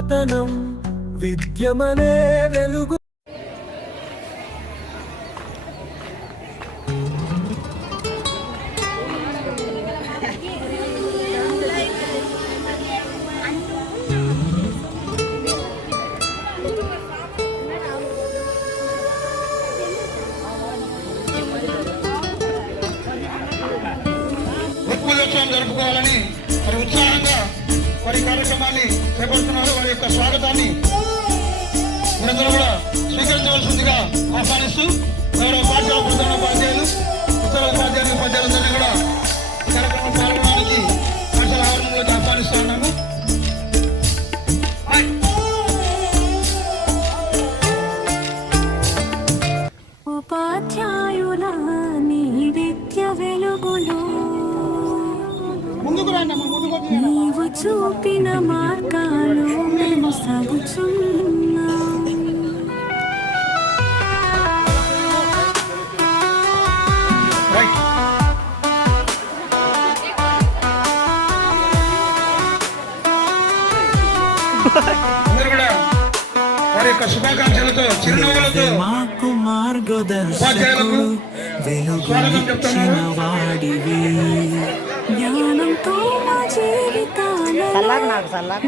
పురాతనం విద్యమనే వెలుగు. జరుపుకోవాలని మరి ఉత్సాహంగా వారి కార్యక్రమాన్ని చేపడుతున్నారు. వారి యొక్క స్వాగతాన్ని మీరందరూ కూడా స్వీకరించవలసిందిగా ఆహ్వానిస్తూ గౌరవ పాఠశాల ప్రధాన ఉపాధ్యాయులు ఇతర ఉపాధ్యాయులందరినీ కూడా ఈ కార్యక్రమంలో పాల్గొనడానికి పాఠశాల ఆవరణలోకి ఆహ్వానిస్తూ ఉన్నాము. ఉపాధ్యాయుల నీ విద్య వెలుగులో నీవు చూపిన మార్గాలు మేము సాగుచున్నాం. వారి యొక్క శుభాకాంక్షలతో చిరునవ్వులతో మాకు మార్గదర్శకుడు వెలుగునిచ్చిన వాడివి, జ్ఞానంతో మా జీవితాలను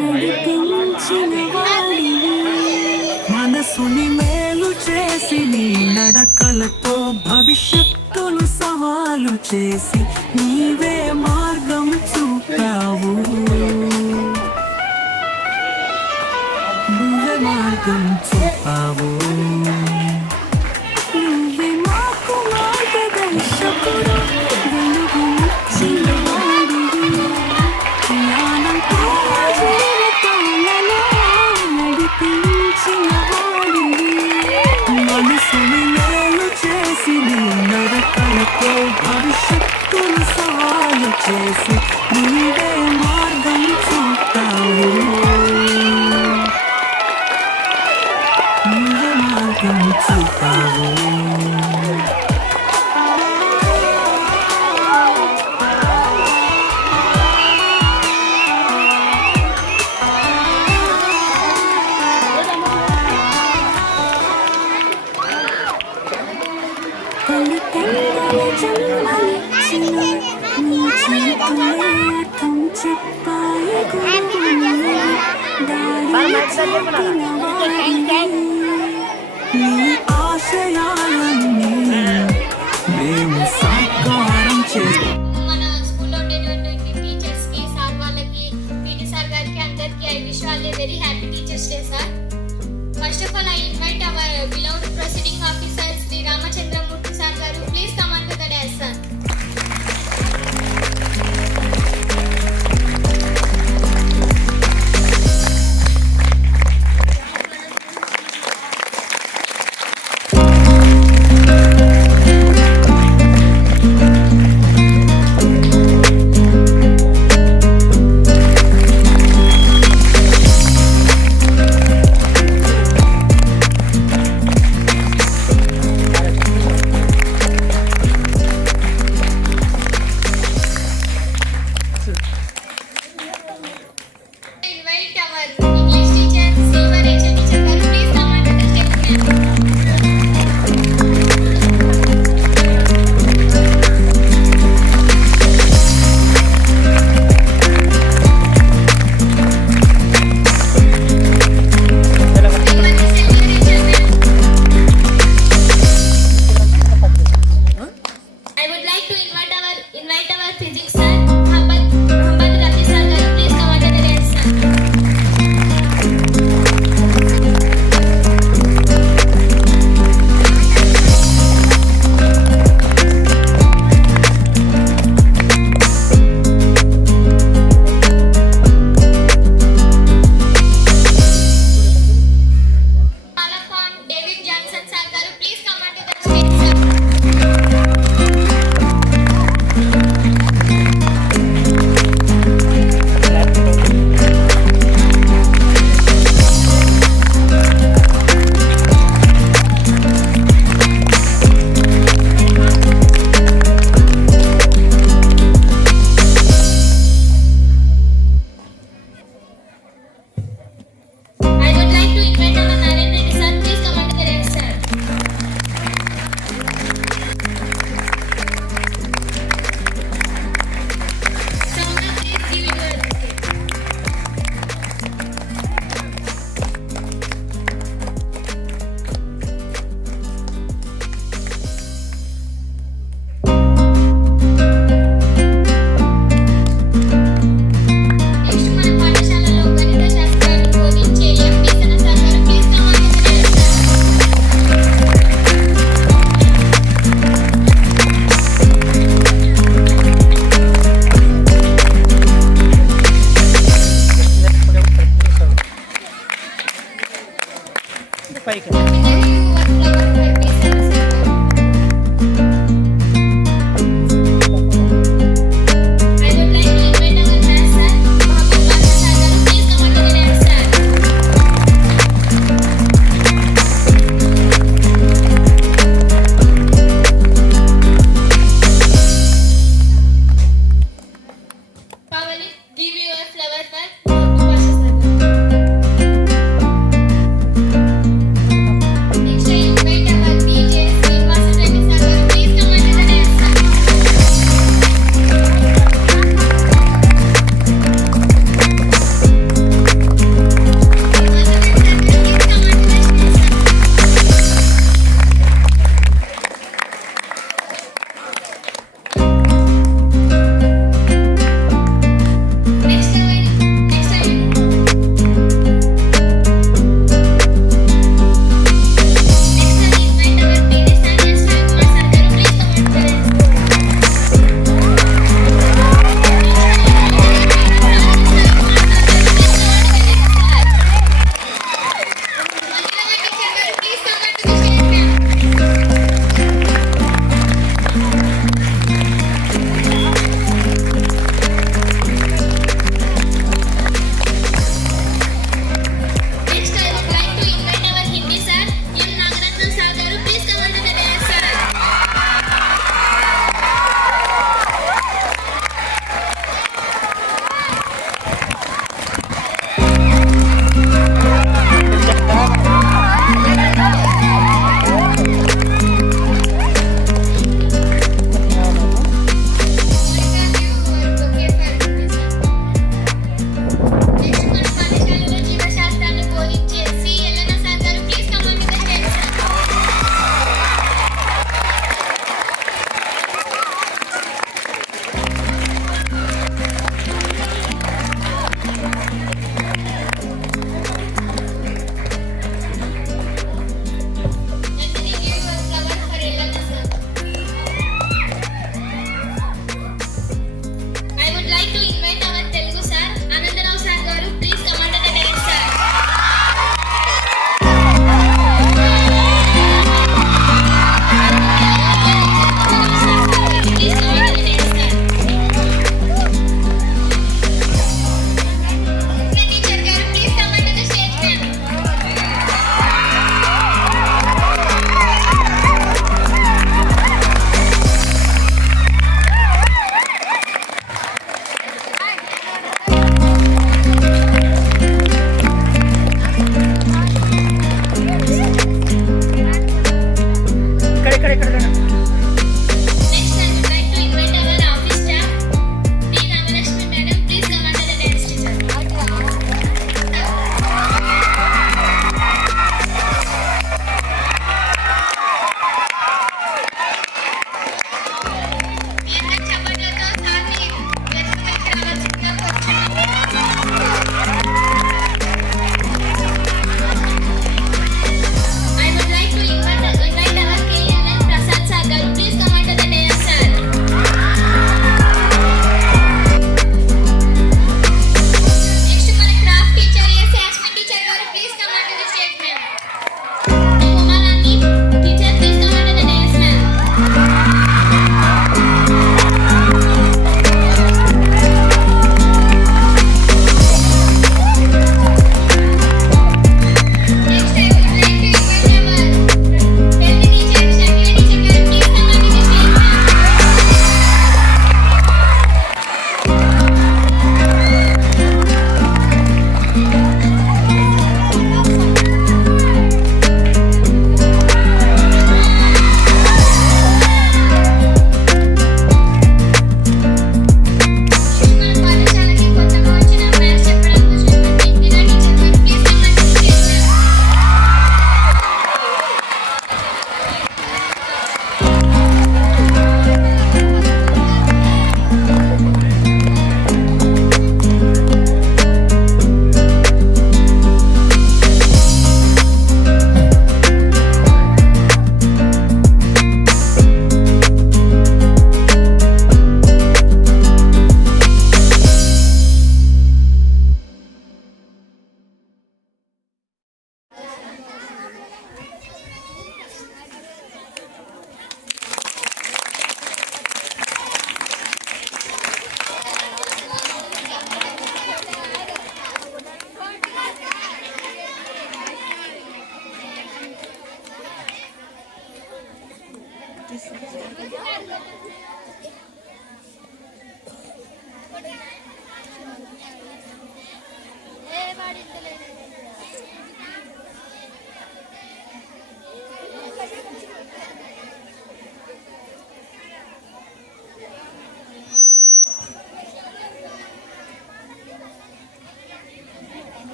నడిపించిన వాడివి, మనసుని మేలు చేసి నీ నడకలతో భవిష్యత్తును సవాలు చేసి నీవే మార్గం చూపావు, నువ్వే మార్గం చూపావు. నువ్వే మాకు మార్గదర్శకుడు వెలుగునిచ్చిన వాడివి, జ్ఞానంతో మా జీవితాలను నడిపించిన వాడివి, మనసుని మేలు చేసి నీ నడకలతో భవిష్యత్తును సవాలు చేసి నీవే మార్గం చూపావు, నీవే మార్గం చూపావు. తల్లిదండ్రుల జన్మనిచ్చిన నీ జీవితమే అర్థం చెప్పాయి గురువులు, దారి చూపిన వాడివి, నీ ఆశయాలన్నీ మేము సాకారం చేస్తాం. మన స్కూల్లో ఉండేటువంటి టీచర్స్ కి, సార్ వాళ్ళకి, పీటీ సార్ గారికి అందరికి I wish all a very happy teachers day sir. First of all I invite our beloved proceeding officer Sri Ramachandramurthy sir garu. Please come on to the dais sir.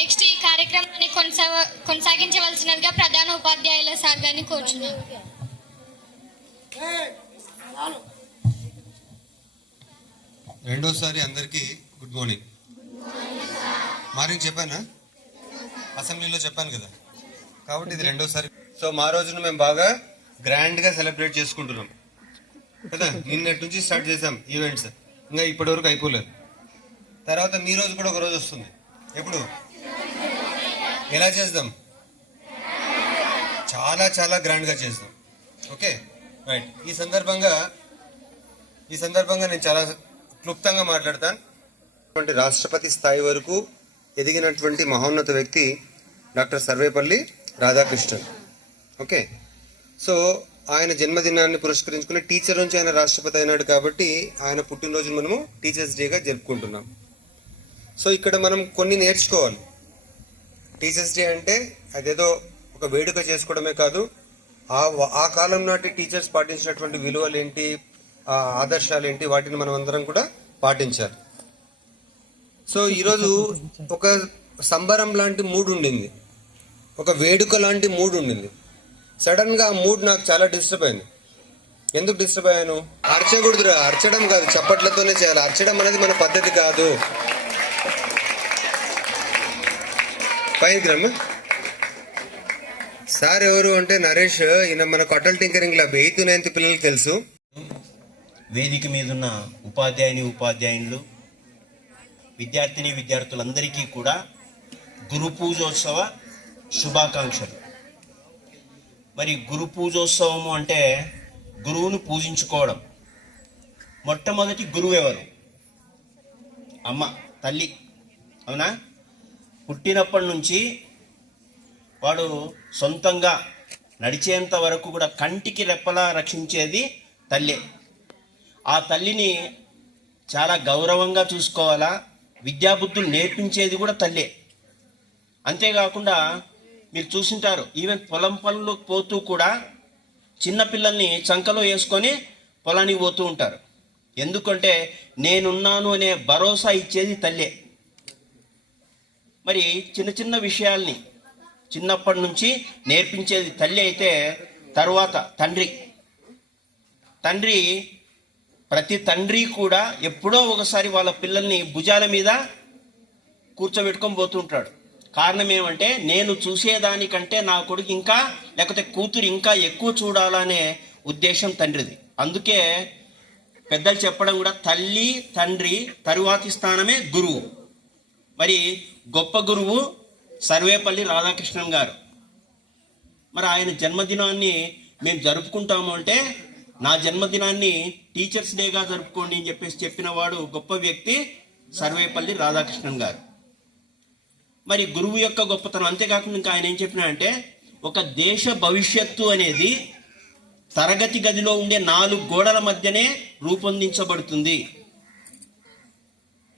Next ఈ కార్యక్రమాన్ని కొనసాగించవలసినదిగా ప్రధాన ఉపాధ్యాయుల sir గారిని కోరుచున్నాను. రెండోసారి అందరికీ good morning. Morning చెప్పానా, అసెంబ్లీలో చెప్పాను కదా, కాబట్టి ఇది రెండోసారి. సో మా రోజును మేము బాగా గ్రాండ్గా సెలబ్రేట్ చేసుకుంటున్నాం కదా. నిన్నటి నుంచి స్టార్ట్ చేసాం ఈవెంట్స్, ఇంకా ఇప్పటి వరకు అయిపోలేదు. తర్వాత మీ రోజు కూడా ఒక రోజు వస్తుంది. ఎప్పుడు, ఎలా చేద్దాం? చాలా చాలా గ్రాండ్గా చేద్దాం. Okay right. ఈ సందర్భంగా నేను చాలా క్లుప్తంగా మాట్లాడతాను. రాష్ట్రపతి స్థాయి వరకు ఎదిగినటువంటి మహోన్నత వ్యక్తి doctor Sarvepalli Radhakrishnan. Okay, so ఆయన జన్మదినాన్ని పురస్కరించుకుని టీచర్ నుంచి ఆయన రాష్ట్రపతి అయినాడు కాబట్టి ఆయన పుట్టినరోజు మనము టీచర్స్ డేగా జరుపుకుంటున్నాం. సో ఇక్కడ మనం కొన్ని నేర్చుకోవాలి. టీచర్స్ డే అంటే అదేదో ఒక వేడుక చేసుకోవడమే కాదు, ఆ కాలం నాటి టీచర్స్ పాటించినటువంటి విలువలు ఏంటి, ఆ ఆదర్శాలు ఏంటి, వాటిని మనం అందరం కూడా పాటించాలి. సో ఈరోజు ఒక సంబరం లాంటి మూడ్ ఉండింది, ఒక వేడుక లాంటి మూడ్ ఉండింది. సడన్గా ఆ మూడ్ నాకు చాలా డిస్టర్బ్ అయింది. ఎందుకు డిస్టర్బ్ అయ్యాను? అర్చకూడదురా, అర్చడం కాదు, చప్పట్లతోనే చేయాలి. అర్చడం అనేది మన పద్ధతి కాదు. పైకి రమ్మ. సార్ ఎవరు అంటే నరేష్, ఈయన మన కొట్టల్ టింకరింగ్ ల్యాబ్ 8th 9th పిల్లలకి తెలుసు. వేదిక మీదున్న ఉపాధ్యాయులు, విద్యార్థులందరికీ కూడా గురు పూజోత్సవ శుభాకాంక్షలు. మరి గురు పూజోత్సవము అంటే గురువును పూజించుకోవడం. మొట్టమొదటి గురువు ఎవరు? అమ్మ, తల్లి. అవునా? పుట్టినప్పటి నుంచి వాడు సొంతంగా నడిచేంత వరకు కూడా కంటికి రెప్పలా రక్షించేది తల్లే. ఆ తల్లిని చాలా గౌరవంగా చూసుకోవాలా, విద్యాబుద్ధులు నేర్పించేది కూడా తల్లే. అంతేకాకుండా మీరు చూసింటారు, ఈవెన్ పొలం పనులకు పోతూ కూడా చిన్నపిల్లల్ని చంకలో వేసుకొని పొలానికి పోతూ ఉంటారు. ఎందుకంటే నేనున్నాను అనే భరోసా ఇచ్చేది తల్లే. మరి చిన్న చిన్న విషయాల్ని చిన్నప్పటి నుంచి నేర్పించేది తల్లి అయితే, తరువాత తండ్రి ప్రతి తండ్రి కూడా ఎప్పుడో ఒకసారి వాళ్ళ పిల్లల్ని భుజాల మీద కూర్చోబెట్టుకొని పోతుంటాడు. కారణం ఏమంటే, నేను చూసేదానికంటే నా కొడుకు ఇంకా, లేకపోతే కూతురు ఇంకా ఎక్కువ చూడాలనే ఉద్దేశం తండ్రిది. అందుకే పెద్దలు చెప్పడం కూడా తల్లి తండ్రి తరువాతి స్థానమే గురువు. మరి గొప్ప గురువు సర్వేపల్లి రాధాకృష్ణన్ గారు. మరి ఆయన జన్మదినాన్ని మేము జరుపుకుంటాము అంటే, నా జన్మదినాన్ని టీచర్స్ డేగా జరుపుకోండి అని చెప్పిన వాడు గొప్ప వ్యక్తి సర్వేపల్లి రాధాకృష్ణన్ గారు. మరి గురువు యొక్క గొప్పతనం. అంతేకాకుండా ఇంకా ఆయన ఏం చెప్పినాడంటే, ఒక దేశ భవిష్యత్తు అనేది తరగతి గదిలో ఉండే 4 గోడల మధ్యనే రూపొందించబడుతుంది.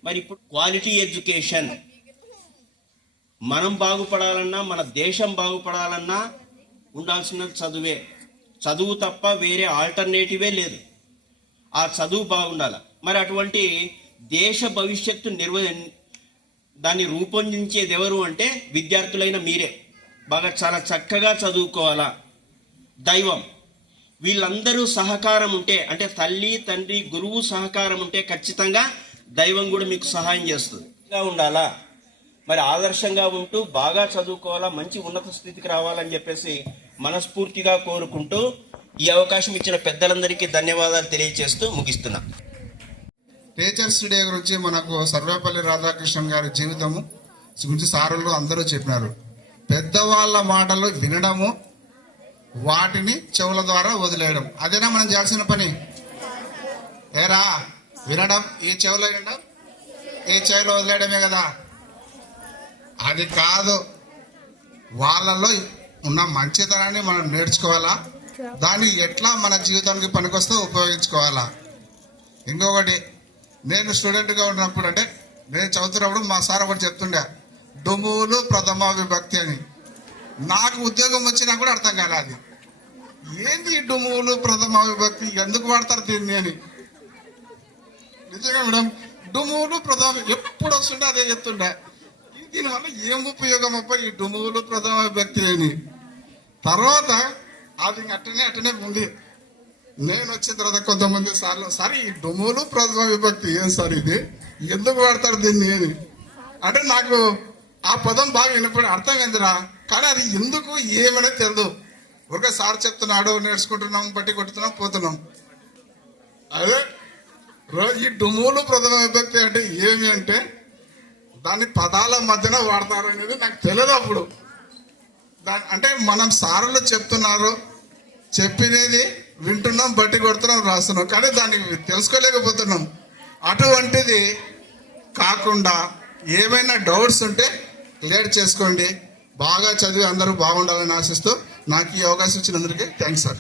మరి ఇప్పుడు క్వాలిటీ ఎడ్యుకేషన్, మనం బాగుపడాలన్నా, మన దేశం బాగుపడాలన్నా ఉండాల్సిన చదువే. చదువు తప్ప వేరే ఆల్టర్నేటివే లేదు. ఆ చదువు బాగుండాలి. మరి అటువంటి దేశ భవిష్యత్తు దాన్ని రూపొందించేది ఎవరు అంటే విద్యార్థులైన మీరే. బాగా చాలా చక్కగా చదువుకోవాలా. దైవం, వీళ్ళందరూ సహకారం ఉంటే, అంటే తల్లి తండ్రి గురువు సహకారం ఉంటే ఖచ్చితంగా దైవం కూడా మీకు సహాయం చేస్తుంది. ఉండాలా, మరి ఆదర్శంగా ఉంటూ బాగా చదువుకోవాలా, మంచి ఉన్నత స్థితికి రావాలని చెప్పేసి మనస్ఫూర్తిగా కోరుకుంటూ ఈ అవకాశం ఇచ్చిన పెద్దలందరికీ ధన్యవాదాలు తెలియజేస్తూ ముగిస్తున్నా. టీచర్స్ డే గురించి మనకు సర్వేపల్లి రాధాకృష్ణన్ గారి జీవితము గురించి సారులు అందరూ చెప్పినారు. పెద్దవాళ్ళ మాటలు వినడము, వాటిని చెవుల ద్వారా వదిలేయడం, అదేనా మనం చేయాల్సిన పని? ఏరా, వినడం ఈ చెవులో వినడం, ఈ చెవిలో వదిలేయడమే కదా. అది కాదు, వాళ్ళలో ఉన్న మంచితనాన్ని మనం నేర్చుకోవాలా, దాన్ని ఎట్లా మన జీవితానికి పనికొస్తే ఉపయోగించుకోవాలా. ఇంకొకటి, నేను స్టూడెంట్గా ఉన్నప్పుడు, అంటే నేను చదువుతున్నప్పుడు మా సార్ ఒకటి చెప్తుండే, డుములు ప్రథమ విభక్తి అని. నాకు ఉద్యోగం వచ్చినా కూడా అర్థం కాలే అది. ఏంది డుములు ప్రథమ విభక్తి, ఎందుకు వాడతారు దీన్ని అని. నిజంగా మేడం, డుములు ప్రథమ ఎప్పుడు వస్తుండే అదే చెప్తుండే. దీనివల్ల ఏం ఉపయోగం అబ్బా ఈ డుములు ప్రథమ విభక్తి అని. తర్వాత అది అట్టనే ఉంది. నేను వచ్చిన తర్వాత కొంతమంది సార్లు, సార్ ఈ డుములు ప్రథమ విభక్తి ఏం సార్ ఇది, ఎందుకు వాడతారు దీన్ని అని. అంటే నాకు ఆ పదం బాగా వినపడి అర్థమైందిరా, కానీ అది ఎందుకు ఏమనేది తెలియదు. ఒక సార్ చెప్తున్నాడు, నేర్చుకుంటున్నాం, బట్టి కొట్టుతున్నాం, పోతున్నాం. అదే ఈ డుములు ప్రథమ విభక్తి అంటే ఏమి అంటే దాన్ని పదాల మధ్యన వాడతారు అనేది నాకు తెలియదు అప్పుడు. అంటే మనం సార్లు చెప్తున్నారు, చెప్పినది వింటున్నాం, బట్టి కొడుతున్నాం, రాస్తున్నాం, కానీ దాన్ని తెలుసుకోలేకపోతున్నాం. అటువంటిది కాకుండా ఏమైనా డౌట్స్ ఉంటే క్లియర్ చేసుకోండి. బాగా చదివి అందరూ బాగుండాలని ఆశిస్తూ నాకు ఈ అవకాశం ఇచ్చినందుకే thanks sir.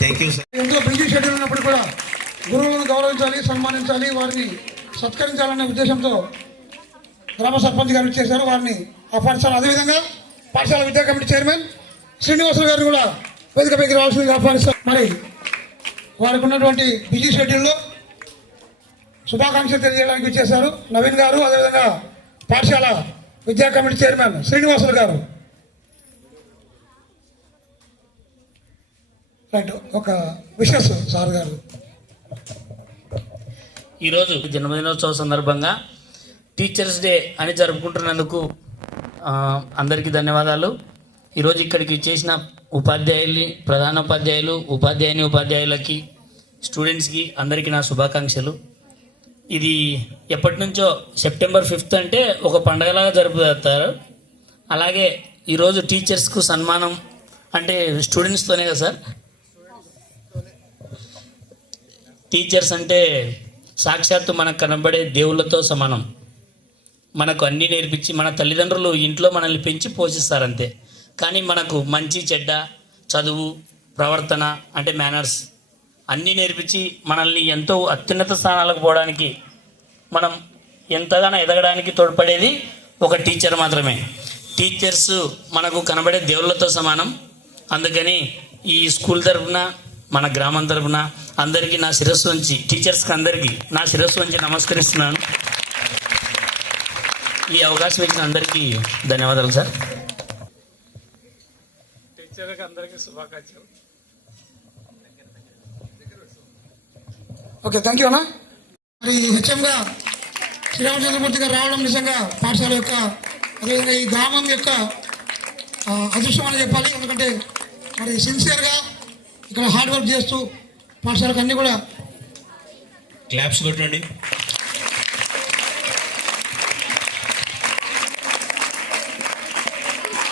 Thank you sir. ఎంతో బిజీ షెడ్యూల్ ఉన్నప్పుడు కూడా గురువులను గౌరవించాలి, సన్మానించాలి, వారిని సత్కరించాలనే ఉద్దేశంతో గ్రామ సర్పంచ్ గారు ఇచ్చేశారు. వారిని ఆహ్వానిస్తారు. అదేవిధంగా పాఠశాల విద్యా కమిటీ చైర్మన్ శ్రీనివాసులు గారు కూడా వేదికపైకి రావాల్సిందిగా ఆహ్వానిస్తారు. మరి వారికి ఉన్నటువంటి బిజీ షెడ్యూల్లో శుభాకాంక్షలు తెలియజేయడానికి వచ్చేశారు నవీన్ గారు, అదేవిధంగా పాఠశాల విద్యా కమిటీ చైర్మన్ శ్రీనివాసులు గారు. రైట్, ఒక విషెస్ సార్ గారు. ఈరోజు జన్మదినోత్సవ సందర్భంగా టీచర్స్ డే అని జరుపుకుంటున్నందుకు అందరికీ ధన్యవాదాలు. ఈరోజు ఇక్కడికి చేసిన ఉపాధ్యాయుల్ని, ప్రధానోపాధ్యాయులు, ఉపాధ్యాయులకి, స్టూడెంట్స్కి అందరికీ నా శుభాకాంక్షలు. ఇది ఎప్పటి నుంచో సెప్టెంబర్ 5th అంటే ఒక పండగలాగా జరుపుతారు. అలాగే ఈరోజు టీచర్స్కు సన్మానం అంటే స్టూడెంట్స్తోనే కదా సార్. టీచర్స్ అంటే సాక్షాత్తు మనకు కనబడే దేవుళ్ళతో సమానం. మనకు అన్నీ నేర్పించి, మన తల్లిదండ్రులు ఇంట్లో మనల్ని పెంచి పోషిస్తారంతే. కానీ మనకు మంచి చెడ్డ, చదువు, ప్రవర్తన అంటే మేనర్స్ అన్నీ నేర్పించి మనల్ని ఎంతో అత్యున్నత స్థానాలకు పోవడానికి, మనం ఎంతగానో ఎదగడానికి తోడ్పడేది ఒక టీచర్ మాత్రమే. టీచర్స్ మనకు కనబడే దేవుళ్ళతో సమానం. అందుకని ఈ స్కూల్ తరఫున, మన గ్రామం తరఫున అందరికీ నా శిరస్సు వంచి, టీచర్స్కి అందరికీ నా శిరస్సు వంచి నమస్కరిస్తున్నాను. ఈ అవకాశం ఇచ్చిన అందరికీ ధన్యవాదాలు సార్. టీచర్కి అందరికీ శుభాకాంక్షలు. ఓకే, థ్యాంక్ యూ అన్న. మరి హెచ్ఎంగా శ్రీరామచంద్రమూర్తి గారు రావడం నిజంగా పాఠశాల యొక్క, అదేవిధంగా ఈ గ్రామం యొక్క అదృష్టం అని చెప్పాలి. ఎందుకంటే మరి సిన్సియర్గా ఇక్కడ హార్డ్ వర్క్ చేస్తూ పాఠశాలకు అన్నీ కూడా క్లాప్స్ కొట్టండి.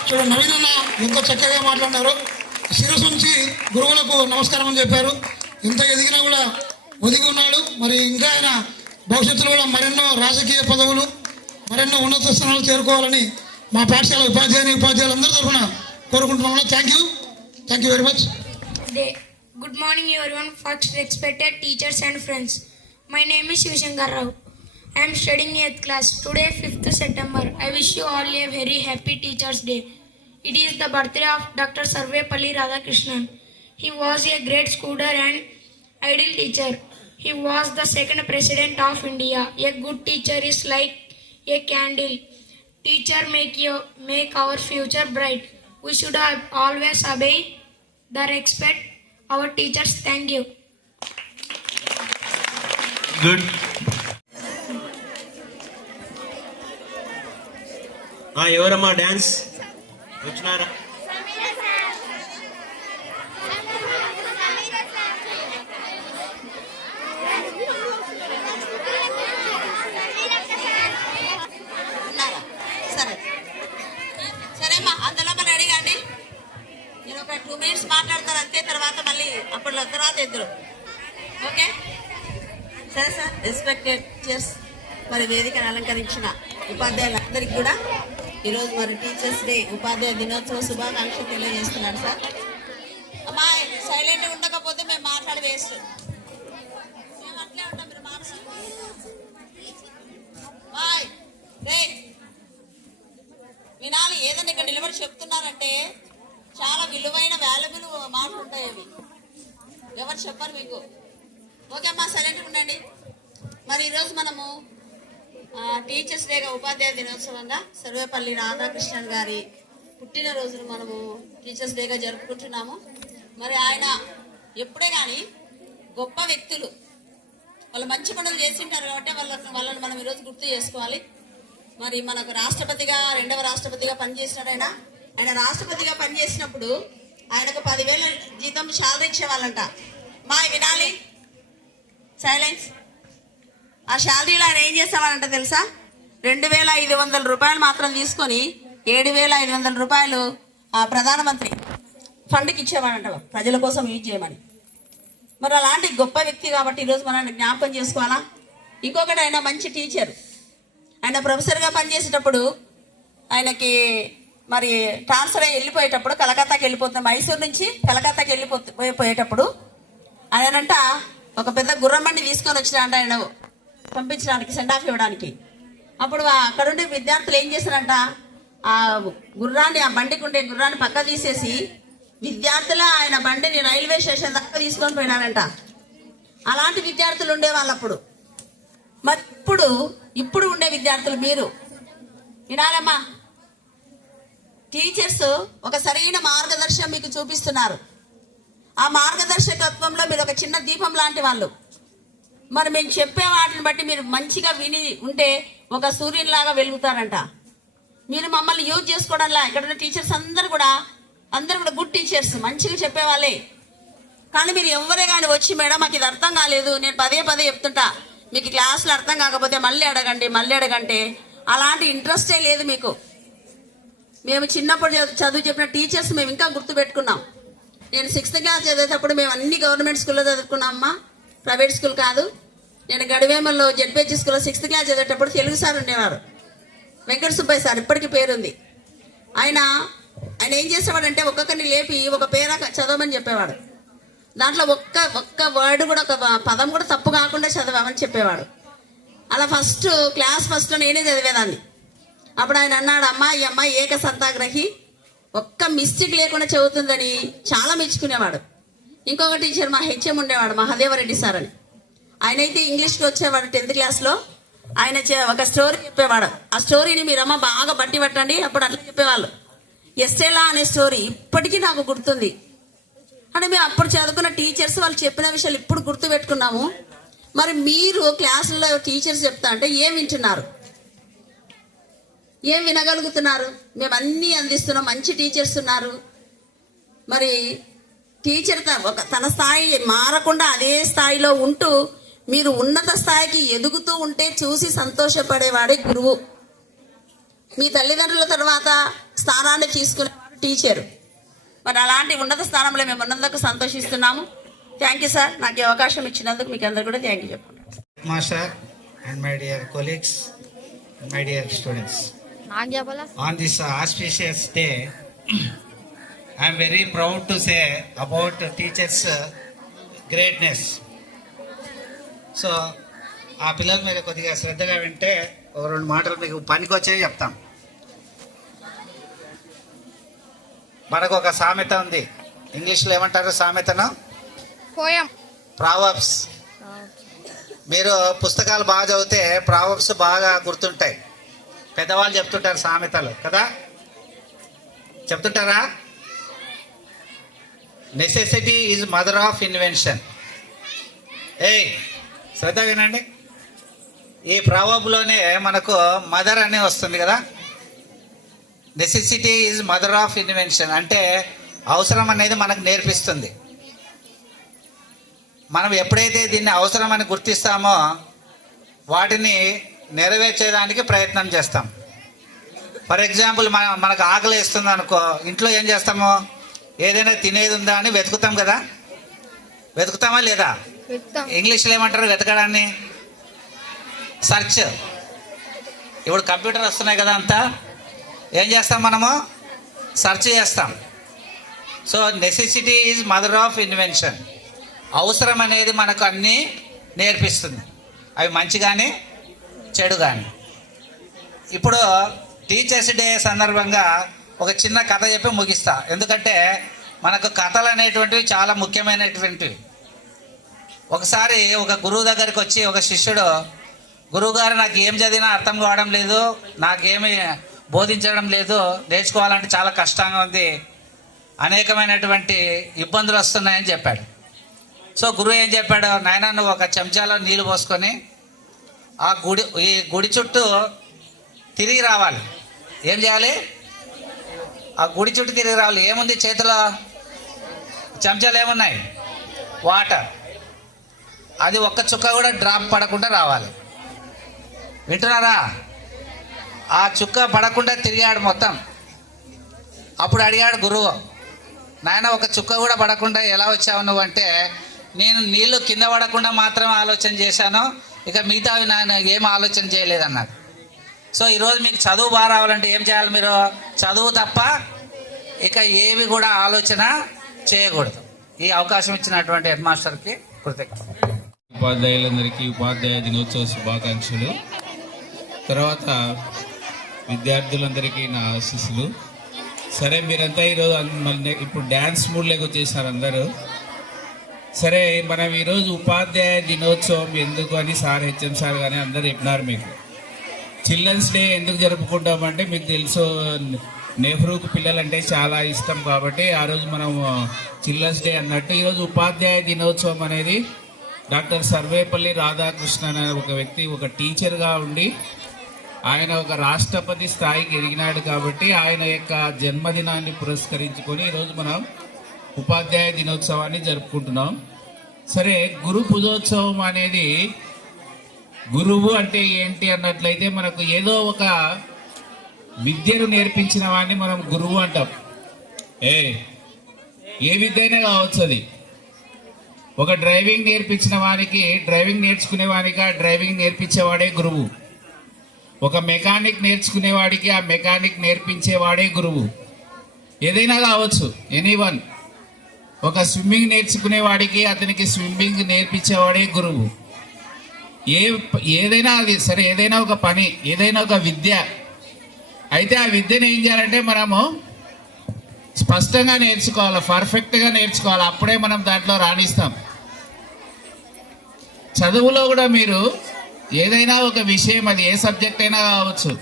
చూడండి, నవీన్ అన్న ఎంతో చక్కగా మాట్లాడినారు. శిరస్సు నుంచి గురువులకు నమస్కారం అని చెప్పారు. ఎంత ఎదిగినా కూడా ఒదిగి ఉన్నాడు. మరి ఇంకా ఆయన భవిష్యత్తులో కూడా మరెన్నో రాజకీయ పదవులు, మరెన్నో ఉన్నత స్థానాలు చేరుకోవాలని మా పాఠశాల ఉపాధ్యాయులందరి తరఫున కోరుకుంటున్నాము. Thank you very much. Good morning everyone, first respected teachers and friends. My name is Shivshankar Rao. I am studying 8th class. Today 5th September. I wish you all a very happy Teachers Day. It is the birthday of Dr. Sarvepalli Radhakrishnan. He was a great scholar and ideal teacher. He was the second president of India. A good teacher is like a candle. Teacher make our future bright. We should always obey the respect our teachers. Thank you. Good. ఎవరమ్మా dance వచ్చినారా? చప్పట్లు తర్వాత ఇద్దరు. Okay సరే sir. Respected teachers, మరి వేదికను అలంకరించిన ఉపాధ్యాయులందరికీ కూడా ఈరోజు మరి టీచర్స్ డే, ఉపాధ్యాయ దినోత్సవ శుభాకాంక్షలు తెలియజేస్తున్నాను సార్. అమ్మా సైలెంట్గా ఉండకపోతే మేము మాట్లాడి వేస్ట్. మేము అట్లే ఉంటాం, మీరు మాట్లాడు. వినాలి, ఏదైనా ఇక్కడ నిలబడి చెప్తున్నారంటే చాలా విలువైన వాల్యుబుల్ మాటలు ఉంటాయి అవి. ఎవరు చెప్పరు మీకు. ఓకే అమ్మా సైలెంట్గా ఉండండి. మరి ఈరోజు మనము టీచర్స్ డేగా, ఉపాధ్యాయ దినోత్సవంగా సర్వేపల్లి రాధాకృష్ణన్ గారి పుట్టినరోజును మనము టీచర్స్ డేగా జరుపుకుంటున్నాము. మరి ఆయన ఎప్పుడే కానీ గొప్ప వ్యక్తులు, వాళ్ళు మంచి పనులు చేసింటారు కాబట్టి వాళ్ళని మనం ఈరోజు గుర్తు చేసుకోవాలి. మరి మనకు రాష్ట్రపతిగా, 2వ రాష్ట్రపతిగా పనిచేసినాడు ఆయన. ఆయన రాష్ట్రపతిగా పనిచేసినప్పుడు ఆయనకు 10,000 జీతం శాలరీ ఇచ్చేవాళ్ళంట. మా వినాలి, సైలెన్స్. ఆ శాలరీలో ఆయన ఏం చేసేవాళ్ళంట తెలుసా? 2,500 రూపాయలు మాత్రం తీసుకొని 7,500 రూపాయలు ప్రధానమంత్రి ఫండ్కి ఇచ్చేవాడంట, ప్రజల కోసం యూజ్ చేయమని. మరి అలాంటి గొప్ప వ్యక్తి కాబట్టి ఈరోజు మనం జ్ఞాపకం చేసుకోవాలా. ఇంకొకటి, ఆయన మంచి టీచర్. ఆయన ప్రొఫెసర్గా పనిచేసేటప్పుడు ఆయనకి మరి ట్రాన్స్ఫర్ అయ్యి వెళ్ళిపోయేటప్పుడు కలకత్తాకి వెళ్ళిపోతుంది, మైసూరు నుంచి కలకత్తాకి వెళ్ళిపోయేటప్పుడు ఆయనంట ఒక పెద్ద గుర్రం బండి తీసుకొని వచ్చినాడంట ఆయన పంపించడానికి, సెండ్ ఆఫ్ ఇవ్వడానికి. అప్పుడు అక్కడుండే విద్యార్థులు ఏం చేశారంట, ఆ బండికి ఉండే గుర్రాన్ని పక్క తీసేసి విద్యార్థులు ఆయన బండిని రైల్వే స్టేషన్ దాకా తీసుకొని పోయినారంట. అలాంటి విద్యార్థులు ఉండేవాళ్ళు అప్పుడు. మరి ఇప్పుడు ఉండే విద్యార్థులు మీరు వినాలమ్మా. టీచర్స్ ఒక సరైన మార్గదర్శనం మీకు చూపిస్తున్నారు. ఆ మార్గదర్శకత్వంలో మీరు ఒక చిన్న దీపం లాంటి వాళ్ళు. మరి మేము చెప్పే వాటిని బట్టి మీరు మంచిగా విని ఉంటే ఒక సూర్యునిలాగా వెలుగుతారంట. మీరు మమ్మల్ని యూజ్ చేసుకోవడంలా. ఇక్కడ ఉన్న టీచర్స్ అందరూ కూడా గుడ్ టీచర్స్, మంచిగా చెప్పేవాళ్ళే. కానీ మీరు ఎవరే కానీ వచ్చి మేడం మాకు ఇది అర్థం కాలేదు, నేను పదే చెప్తుంటా, మీకు క్లాసులు అర్థం కాకపోతే మళ్ళీ అడగండి అలాంటి ఇంట్రెస్టే లేదు మీకు. మేము చిన్నప్పుడు చదువు చెప్పిన టీచర్స్ మేము ఇంకా గుర్తుపెట్టుకున్నాం. నేను 6th క్లాస్ చదివేటప్పుడు మేము అన్ని గవర్నమెంట్ స్కూల్లో చదువుకున్నామమ్మా, ప్రైవేట్ స్కూల్ కాదు. నేను గడివేమల్లో జెడ్పీహెచ్ స్కూల్లో 6th క్లాస్ చదివేటప్పుడు తెలుగు సార్ ఉండేవారు, వెంకట సుబ్బయ్య సార్, ఇప్పటికీ పేరుంది. ఆయన ఏం చేసేవాడంటే ఒక్కొక్కరిని లేపి ఒక పేర చదవమని చెప్పేవాడు. దాంట్లో ఒక్క వర్డ్ కూడా, ఒక పదం కూడా తప్పు కాకుండా చదవమని చెప్పేవాడు. అలా క్లాస్ ఫస్ట్లో నేనే చదివేదాన్ని. అప్పుడు ఆయన అన్నాడు, ఈ అమ్మాయి ఏక సంతాగ్రహి, ఒక్క మిస్టేక్ లేకుండా చదువుతుందని చాలా మెచ్చుకునేవాడు. ఇంకొక టీచర్ మా హెచ్ఎం ఉండేవాడు, మహాదేవరెడ్డి సార్ అని. ఆయన అయితే ఇంగ్లీష్కి వచ్చేవాడు 10th క్లాస్లో. ఆయన ఒక స్టోరీ చెప్పేవాడు. ఆ స్టోరీని మీరమ్మ బాగా బట్టి పట్టండి, అప్పుడు అట్లా చెప్పేవాళ్ళు. ఎస్టేలా అనే స్టోరీ ఇప్పటికీ నాకు గుర్తుంది. అంటే మేము అప్పుడు చదువుకున్న టీచర్స్ వాళ్ళు చెప్పిన విషయాలు ఇప్పుడు గుర్తు పెట్టుకున్నాము. మరి మీరు క్లాసుల్లో టీచర్స్ చెప్తా అంటే ఏం వింటున్నారు, ఏం వినగలుగుతున్నారు? మేము అన్నీ అందిస్తున్నాం, మంచి టీచర్స్ ఉన్నారు. మరి టీచర్ తన స్థాయి మారకుండా అదే స్థాయిలో ఉంటూ మీరు ఉన్నత స్థాయికి ఎదుగుతూ ఉంటే చూసి సంతోషపడేవాడే గురువు. మీ తల్లిదండ్రుల తర్వాత స్థానాన్ని తీసుకునేవాడు టీచరు. మరి అలాంటి ఉన్నత స్థానంలో మేము ఉన్నందుకు సంతోషిస్తున్నాము. థ్యాంక్ యూ సార్, నాకు ఈ అవకాశం ఇచ్చినందుకు మీకు అందరు కూడా థ్యాంక్ యూ చెప్పండి. Master and my dear colleagues, my dear students, on this auspicious day, I am very proud to say about teachers' greatness. So ఆ పిల్లల మీద కొద్దిగా శ్రద్ధగా వింటే 2 మాటలు మీకు పనికొచ్చేవి చెప్తాం. మనకు ఒక సామెత ఉంది, ఇంగ్లీష్లో ఏమంటారు సామెతను? Poem, Proverbs. మీరు పుస్తకాలు బాగా చదివితే ప్రావర్బ్స్ బాగా గుర్తుంటాయి. పెద్దవాళ్ళు చెప్తుంటారు సామెతలు కదా, చెప్తుంటారా? Necessity is mother of invention. శ్రద్ధ వినండి. ఈ ప్రావర్బ్లోనే మనకు మదర్ అని వస్తుంది కదా. Necessity is mother of invention అంటే అవసరం అనేది మనకు నేర్పిస్తుంది. మనం ఎప్పుడైతే దీన్ని అవసరం అని గుర్తిస్తామో వాటిని నెరవేర్చేదానికి ప్రయత్నం చేస్తాం. ఫర్ ఎగ్జాంపుల్, మనకు ఆకలి వేస్తుంది అనుకో, ఇంట్లో ఏం చేస్తాము? ఏదైనా తినేది ఉందా అని వెతుకుతాం కదా. వెతుకుతామా లేదా? ఇంగ్లీష్లో ఏమంటారు వెతకడాన్ని? సర్చ్. ఇప్పుడు కంప్యూటర్ వస్తున్నాయి కదా, అంతా ఏం చేస్తాం మనము? సర్చ్ చేస్తాం. So necessity is mother of invention. అవసరం అనేది మనకు అన్నీ నేర్పిస్తుంది, అవి మంచి కానీ చెడు కానీ. ఇప్పుడు టీచర్స్ డే సందర్భంగా ఒక చిన్న కథ చెప్పి ముగిస్తా, ఎందుకంటే మనకు కథలు అనేటువంటివి చాలా ముఖ్యమైనటువంటివి. ఒకసారి ఒక గురువు దగ్గరికి వచ్చి ఒక శిష్యుడు, గురువుగారు నాకు ఏం చదివినా అర్థం కావడం లేదు, నాకేమి బోధించడం లేదు, నేర్చుకోవాలంటే చాలా కష్టంగా ఉంది, అనేకమైనటువంటి ఇబ్బందులు వస్తున్నాయని చెప్పాడు. సో గురువు ఏం చెప్పాడు, నాయనా నువ్వు ఒక చెంచాలో నీళ్లు పోసుకొని ఈ గుడి చుట్టూ తిరిగి రావాలి. ఏం చేయాలి? ఆ గుడి చుట్టూ తిరిగి రావాలి. ఏముంది చేతిలో? చెంచాలు ఏమున్నాయి? వాటర్. అది ఒక్క చుక్క కూడా డ్రాప్ పడకుండా రావాలి. వింటున్నారా? ఆ చుక్క పడకుండా తిరిగాడు మొత్తం. అప్పుడు అడిగాడు గురువు, నాయన ఒక చుక్క కూడా పడకుండా ఎలా వచ్చావు నువ్వు అంటే, నేను నీళ్లు కింద పడకుండా మాత్రమే ఆలోచన చేశాను, ఇక మిగతావి నేను ఏం ఆలోచన చేయలేదన్నాడు. సో ఈరోజు మీకు చదువు బాగా రావాలంటే ఏం చేయాలి? మీరు చదువు తప్ప ఇక ఏవి కూడా ఆలోచన చేయకూడదు. ఈ అవకాశం ఇచ్చినటువంటి హెడ్ మాస్టర్కి కృతజ్ఞతలు. ఉపాధ్యాయులందరికీ ఉపాధ్యాయ దినోత్సవ శుభాకాంక్షలు. తర్వాత విద్యార్థులందరికీ నా ఆశీస్సులు. సరే, మీరంతా ఈరోజు ఇప్పుడు డ్యాన్స్ మూడ్లోకి వచ్చేసారు అందరూ. సరే, మనం ఈరోజు ఉపాధ్యాయ దినోత్సవం ఎందుకు అని సార్ హెచ్ఎం సార్ కానీ అందరు చెప్పినారు. మీకు చిల్డ్రన్స్ డే ఎందుకు జరుపుకుంటామంటే మీకు తెలుసు, నెహ్రూకు పిల్లలంటే చాలా ఇష్టం కాబట్టి ఆ రోజు మనం చిల్డ్రన్స్ డే అన్నట్టు ఈరోజు ఉపాధ్యాయ దినోత్సవం అనేది డాక్టర్ సర్వేపల్లి రాధాకృష్ణన్ అనే ఒక వ్యక్తి ఒక టీచర్గా ఉండి ఆయన ఒక రాష్ట్రపతి స్థాయికి ఎదిగినాడు కాబట్టి ఆయన యొక్క జన్మదినాన్ని పురస్కరించుకొని ఈరోజు మనం ఉపాధ్యాయ దినోత్సవాన్ని జరుపుకుంటున్నాం. సరే, గురు పూజోత్సవం అనేది, గురువు అంటే ఏంటి అన్నట్లయితే మనకు ఏదో ఒక విద్యను నేర్పించిన వాడిని మనం గురువు అంటాం. ఏ విద్య అయినా కావచ్చు. అది ఒక డ్రైవింగ్ నేర్పించిన వానికి, డ్రైవింగ్ నేర్చుకునే వానికి ఆ డ్రైవింగ్ నేర్పించేవాడే గురువు. ఒక మెకానిక్ నేర్చుకునేవాడికి ఆ మెకానిక్ నేర్పించేవాడే గురువు. ఏదైనా కావచ్చు, ఎనీవన్. ఒక స్విమ్మింగ్ నేర్చుకునేవాడికి అతనికి స్విమ్మింగ్ నేర్పించేవాడే గురువు. ఏదైనా అది సరే, ఏదైనా ఒక పని, ఏదైనా ఒక విద్య. అయితే ఆ విద్యను ఏం చేయాలంటే మనము స్పష్టంగా నేర్చుకోవాలి, పర్ఫెక్ట్గా నేర్చుకోవాలి. అప్పుడే మనం దాంట్లో రాణిస్తాం. చదువులో కూడా మీరు ఏదైనా ఒక విషయం, అది ఏ సబ్జెక్ట్ అయినా కావచ్చు,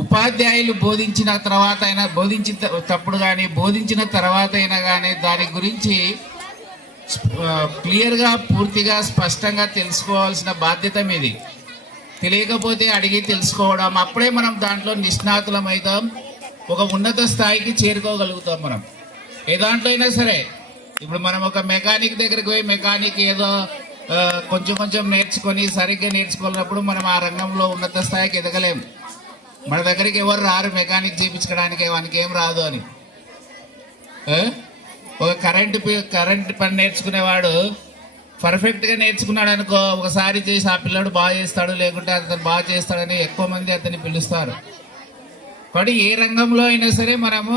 ఉపాధ్యాయులు బోధించిన తర్వాత అయినా, బోధించేటప్పుడు కానీ బోధించిన తర్వాత అయినా కానీ దాని గురించి క్లియర్గా, పూర్తిగా, స్పష్టంగా తెలుసుకోవాల్సిన బాధ్యత మీది. తెలియకపోతే అడిగి తెలుసుకోవడం, అప్పుడే మనం దాంట్లో నిష్ణాతులమవుతాం, ఒక ఉన్నత స్థాయికి చేరుకోగలుగుతాం. మనం ఏ దాంట్లో అయినా సరే, ఇప్పుడు మనం ఒక మెకానిక్ దగ్గరికి పోయి మెకానిక్ ఏదో కొంచెం నేర్చుకొని సరిగ్గా నేర్చుకున్నప్పుడు మనం ఆ రంగంలో ఉన్నత స్థాయికి ఎదగలేము. మన దగ్గరికి ఎవరు రారు మెకానిక్ చేయించుకోవడానికి, వానికి ఏం రాదు అని. ఒక కరెంట్ పని నేర్చుకునేవాడు పర్ఫెక్ట్గా నేర్చుకున్నాడు అనుకో, ఒకసారి చేసి ఆ పిల్లడు బాగా చేస్తాడు, లేకుంటే అతను బాగా చేస్తాడని ఎక్కువ మంది అతన్ని పిలుస్తారు. కాబట్టి ఏ రంగంలో అయినా సరే మనము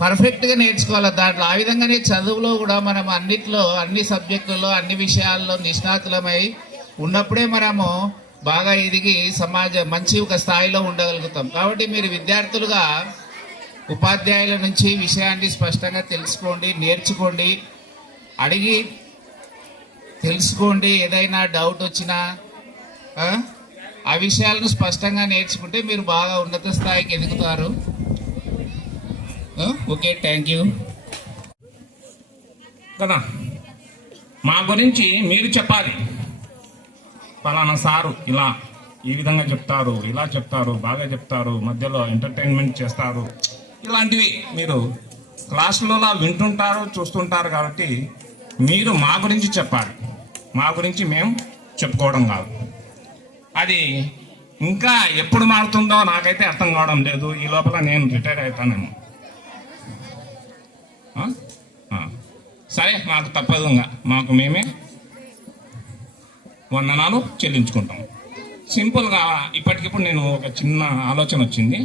పర్ఫెక్ట్గా నేర్చుకోవాలి దాంట్లో. ఆ విధంగానే చదువులో కూడా మనం అన్నిట్లో, అన్ని సబ్జెక్టుల్లో, అన్ని విషయాల్లో నిష్ణాతులమై ఉన్నప్పుడే మనము బాగా ఎదిగి మంచి ఒక స్థాయిలో ఉండగలుగుతాం. కాబట్టి మీరు విద్యార్థులుగా ఉపాధ్యాయుల నుంచి విషయాన్ని స్పష్టంగా తెలుసుకోండి, నేర్చుకోండి, అడిగి తెలుసుకోండి. ఏదైనా డౌట్ వచ్చినా ఆ విషయాలను స్పష్టంగా నేర్చుకుంటే మీరు బాగా ఉన్నత స్థాయికి ఎదుగుతారు. Okay, thank you. కదా, మా గురించి మీరు చెప్పాలి. పలానా సారు ఇలా ఈ విధంగా చెప్తారు, ఇలా చెప్తారు, బాగా చెప్తారు, మధ్యలో ఎంటర్టైన్మెంట్ చేస్తారు, ఇలాంటివి మీరు క్లాసులలో వింటుంటారు, చూస్తుంటారు. కాబట్టి మీరు మా గురించి చెప్పాలి, మా గురించి మేము చెప్పుకోవడం కాదు. అది ఇంకా ఎప్పుడు మారుతుందో నాకైతే అర్థం కావడం లేదు. ఈ లోపల నేను రిటైర్ అవుతానేమో. సరే మాకు తప్పదు, ఇంకా మాకు మేమే వందనాలు చెల్లించుకుంటాం. సింపుల్గా ఇప్పటికిప్పుడు నేను ఒక చిన్న ఆలోచన వచ్చింది.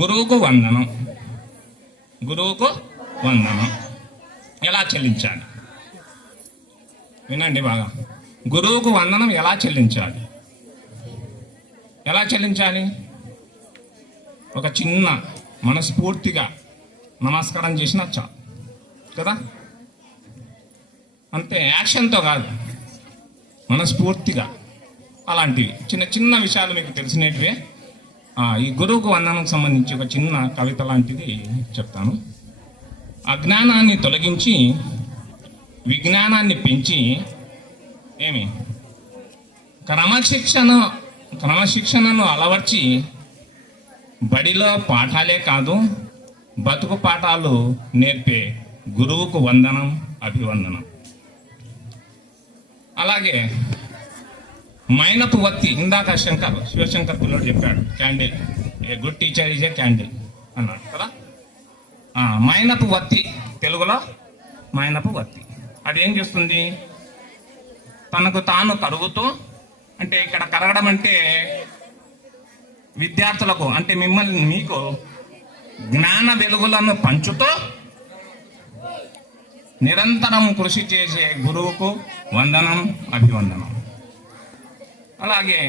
గురువుకు వందనం, గురువుకు వందనం ఎలా చెల్లించాలి? వినండి బాగా. గురువుకు వందనం ఎలా చెల్లించాలి? ఎలా చెల్లించాలి? ఒక చిన్న మనస్ఫూర్తిగా నమస్కారం చేసినా చాలు కదా, అంతే. యాక్షన్తో కాదు, మనస్ఫూర్తిగా. అలాంటివి చిన్న చిన్న విషయాలు మీకు తెలిసినటివే. ఈ గురువుకు వందనంకి సంబంధించి ఒక చిన్న కవిత లాంటిది చెప్తాను. అజ్ఞానాన్ని తొలగించి విజ్ఞానాన్ని పెంచి ఏమి క్రమశిక్షణను అలవర్చి బడిలో పాఠాలే కాదు బతుకు పాఠాలు నేర్పే గురువుకు వందనం, అభివందనం. అలాగే మైనపు వత్తి, ఇందాక శివశంకర్ పిల్లడు చెప్పాడు, candle, a good teacher is a candle అన్నాడు కదా. మైనపు వత్తి, తెలుగులో మైనపు వత్తి. అది ఏం చేస్తుంది? తనకు తాను కరుగుతూ, అంటే ఇక్కడ కరగడం అంటే విద్యార్థులకు, అంటే మిమ్మల్ని, మీకు జ్ఞాన వెలుగులను పంచుతూ నిరంతరం కృషి చేసే గురువుకు వందనం, అభివందనం. అలాగే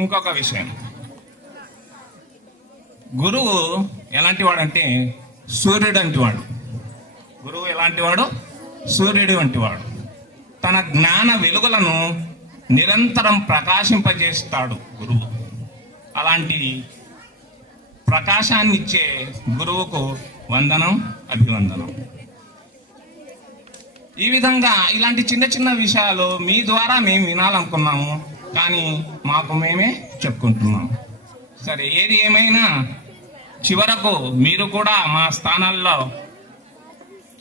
ఇంకొక విషయం, గురువు ఎలాంటి వాడు అంటే సూర్యుడు వంటి వాడు. గురువు ఎలాంటి వాడు? సూర్యుడు వంటి వాడు. తన జ్ఞాన వెలుగులను నిరంతరం ప్రకాశింపజేస్తాడు గురువు. అలాంటి ప్రకాశాన్ని ఇచ్చే గురువుకు వందనం, అభివందనం. ఈ విధంగా ఇలాంటి చిన్న చిన్న విషయాలు మీ ద్వారా మేము వినాలనుకున్నాము, కానీ మాకు మేమే చెప్పుకుంటున్నాము. సరే, ఏది ఏమైనా చివరకు మీరు కూడా మా స్థానాల్లో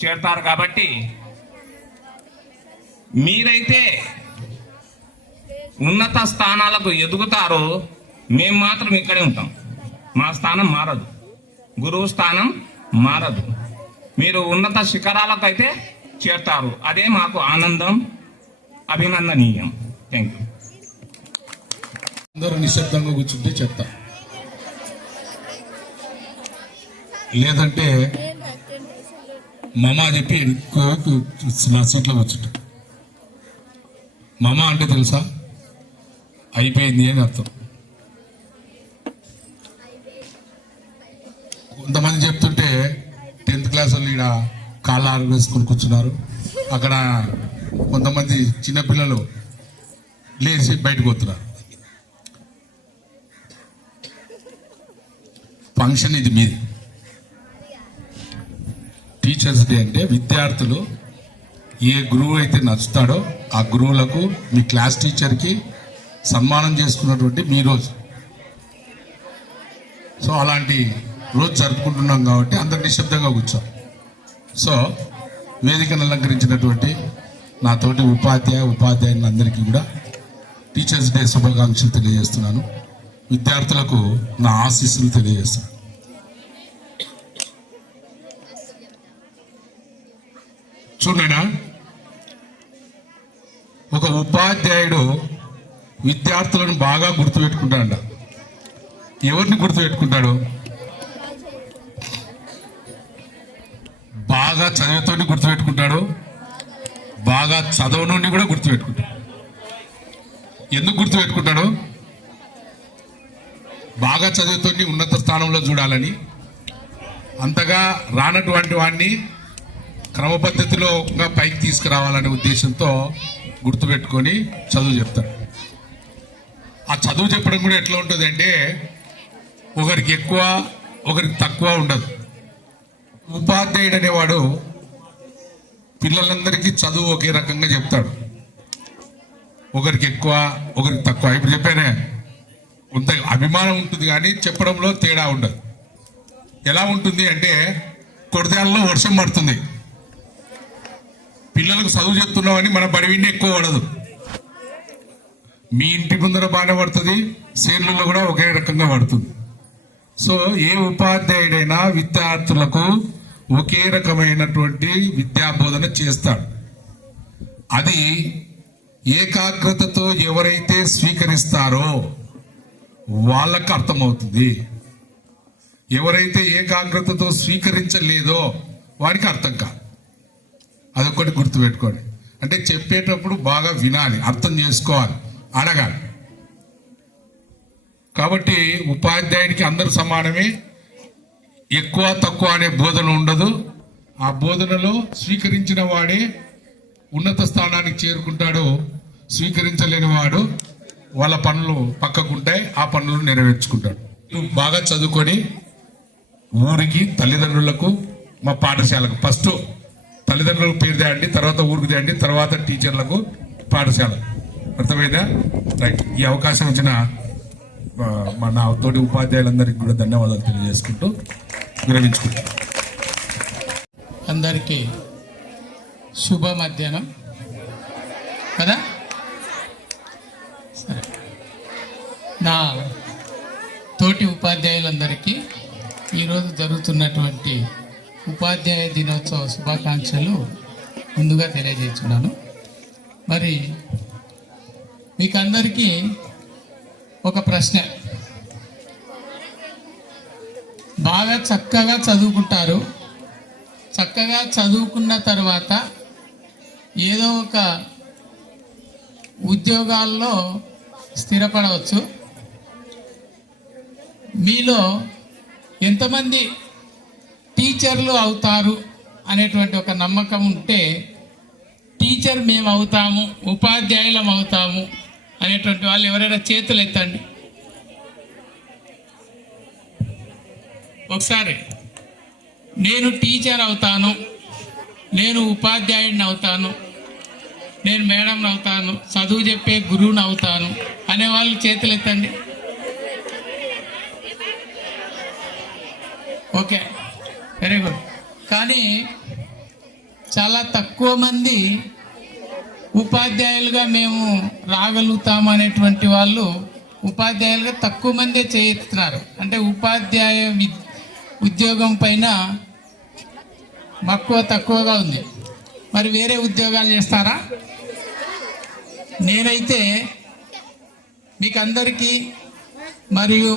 చేరతారు కాబట్టి, మీరైతే ఉన్నత స్థానాలకు ఎదుగుతారో, మేము మాత్రం ఇక్కడే ఉంటాం. మా స్థానం మారదు, గురువు స్థానం మారదు. మీరు ఉన్నత శిఖరాలకు అయితే చేరతారు, అదే మాకు ఆనందం, అభినందనీయం. Thank you. అందరూ నిశ్శబ్దంగా కూర్చుంటే చెప్తా, లేదంటే మామ చెప్పి నా సీట్లో కూర్చుంటా. మామ అంటే తెలుసా? అయిపోయింది అని అర్థం. కొంతమంది చెప్తుంటే 10th క్లాస్ వాళ్ళు ఇక్కడ కాళ్ళు ఆరు వేసుకొని కూర్చున్నారు. అక్కడ కొంతమంది చిన్నపిల్లలు లేచి బయటకు పోతున్నారు. ఫంక్షన్ ఇది మీది. టీచర్స్ డే అంటే విద్యార్థులు ఏ గురువు అయితే నచ్చుతాడో ఆ గురువులకు, మీ క్లాస్ టీచర్కి సన్మానం చేసుకున్నటువంటి మీ రోజు. సో అలాంటి రోజు జరుపుకుంటున్నాం కాబట్టి అందరు నిశ్శబ్దంగా కూర్చోం. సో వేదికను అలంకరించినటువంటి నాతోటి ఉపాధ్యాయులందరికీ కూడా టీచర్స్ డే శుభాకాంక్షలు తెలియజేస్తున్నాను. విద్యార్థులకు నా ఆశీస్సులు తెలియజేస్తున్నాను. చూడనా, ఒక ఉపాధ్యాయుడు విద్యార్థులను బాగా గుర్తుపెట్టుకుంటాడంట. ఎవరిని గుర్తుపెట్టుకుంటాడు? బాగా చదివేతోని గుర్తుపెట్టుకుంటాడు, బాగా చదవనుండి కూడా గుర్తుపెట్టుకుంటాడు. ఎందుకు గుర్తుపెట్టుకుంటాడు? బాగా చదువుతోని ఉన్నత స్థానంలో చూడాలని, అంతగా రానటువంటి వాడిని క్రమపద్ధతిలో పైకి తీసుకురావాలనే ఉద్దేశంతో గుర్తుపెట్టుకొని చదువు చెప్తాడు. ఆ చదువు చెప్పడం కూడా ఎట్లా ఉంటుంది అంటే, ఒకరికి ఎక్కువ ఒకరికి తక్కువ ఉండదు. ఉపాధ్యాయుడు అనేవాడు పిల్లలందరికీ చదువు ఒకే రకంగా చెప్తాడు. ఒకరికి ఎక్కువ ఒకరికి తక్కువ. ఇప్పుడు చెప్పానే, కొంత అభిమానం ఉంటుంది కానీ చెప్పడంలో తేడా ఉండదు. ఎలా ఉంటుంది అంటే, కొడతాలలో వర్షం పడుతుంది, పిల్లలకు చదువు చెప్తున్నామని మన బడివిండి ఎక్కువ పడదు. మీ ఇంటి ముందర బాగానే పడుతుంది, సేర్లలో కూడా ఒకే రకంగా పడుతుంది. సో ఏ ఉపాధ్యాయుడైనా విద్యార్థులకు ఒకే రకమైనటువంటి విద్యా బోధన చేస్తాడు. అది ఏకాగ్రతతో ఎవరైతే స్వీకరిస్తారో వాళ్ళకు అర్థమవుతుంది. ఎవరైతే ఏకాగ్రతతో స్వీకరించలేదో వాడికి అర్థం కాదు. అదొకటి గుర్తుపెట్టుకోండి. అంటే చెప్పేటప్పుడు బాగా వినాలి, అర్థం చేసుకోవాలి, అడగాలి. కాబట్టి ఉపాధ్యాయుడికి అందరూ సమానమే. ఎక్కువ తక్కువ అనే బోధన ఉండదు. ఆ బోధనలో స్వీకరించిన వాడే ఉన్నత స్థానానికి చేరుకుంటాడు. స్వీకరించలేని వాడు వాళ్ళ పనులు పక్కకుంటాయి, ఆ పనులు నెరవేర్చుకుంటాడు. బాగా చదువుకొని ఊరికి, తల్లిదండ్రులకు, మా పాఠశాలకు ఫస్ట్ తల్లిదండ్రులకు పేరు తేండి, తర్వాత ఊరికి తేండి, తర్వాత టీచర్లకు, పాఠశాల. అర్థమైందా? రైట్. ఈ అవకాశం ఇచ్చిన నా తోటి ఉపాధ్యాయులందరికీ కూడా ధన్యవాదాలు తెలియజేసుకుంటూ విరమించుకుంటాను. అందరికీ శుభ మధ్యాహ్నం కదా. సరే, నా తోటి ఉపాధ్యాయులందరికీ ఈరోజు జరుగుతున్నటువంటి ఉపాధ్యాయ దినోత్సవ శుభాకాంక్షలు ముందుగా తెలియజేస్తున్నాను. మరి మీకందరికీ ఒక ప్రశ్న. బాగా చక్కగా చదువుకుంటారు. చక్కగా చదువుకున్న తర్వాత ఏదో ఒక ఉద్యోగాల్లో స్థిరపడవచ్చు. మీలో ఎంతమంది టీచర్లు అవుతారు అనేటువంటి ఒక నమ్మకం ఉంటే, టీచర్ మేము అవుతాము, ఉపాధ్యాయులం అవుతాము అనేటువంటి వాళ్ళు ఎవరైనా చేతులు ఎత్తండి ఒకసారి. నేను టీచర్ అవుతాను, నేను ఉపాధ్యాయుడిని అవుతాను, నేను మేడంని అవుతాను, చదువు చెప్పే గురువుని అవుతాను అనేవాళ్ళు చేతులు ఎత్తండి. Okay, very good. కానీ చాలా తక్కువ మంది ఉపాధ్యాయులుగా మేము రాగలుగుతాము అనేటువంటి వాళ్ళు ఉపాధ్యాయులుగా తక్కువ మందే చేస్తున్నారు. అంటే ఉపాధ్యాయ ఉద్యోగం పైన మక్కువ తక్కువగా ఉంది. మరి వేరే ఉద్యోగాలు చేస్తారా? నేనైతే మీకు అందరికీ మరియు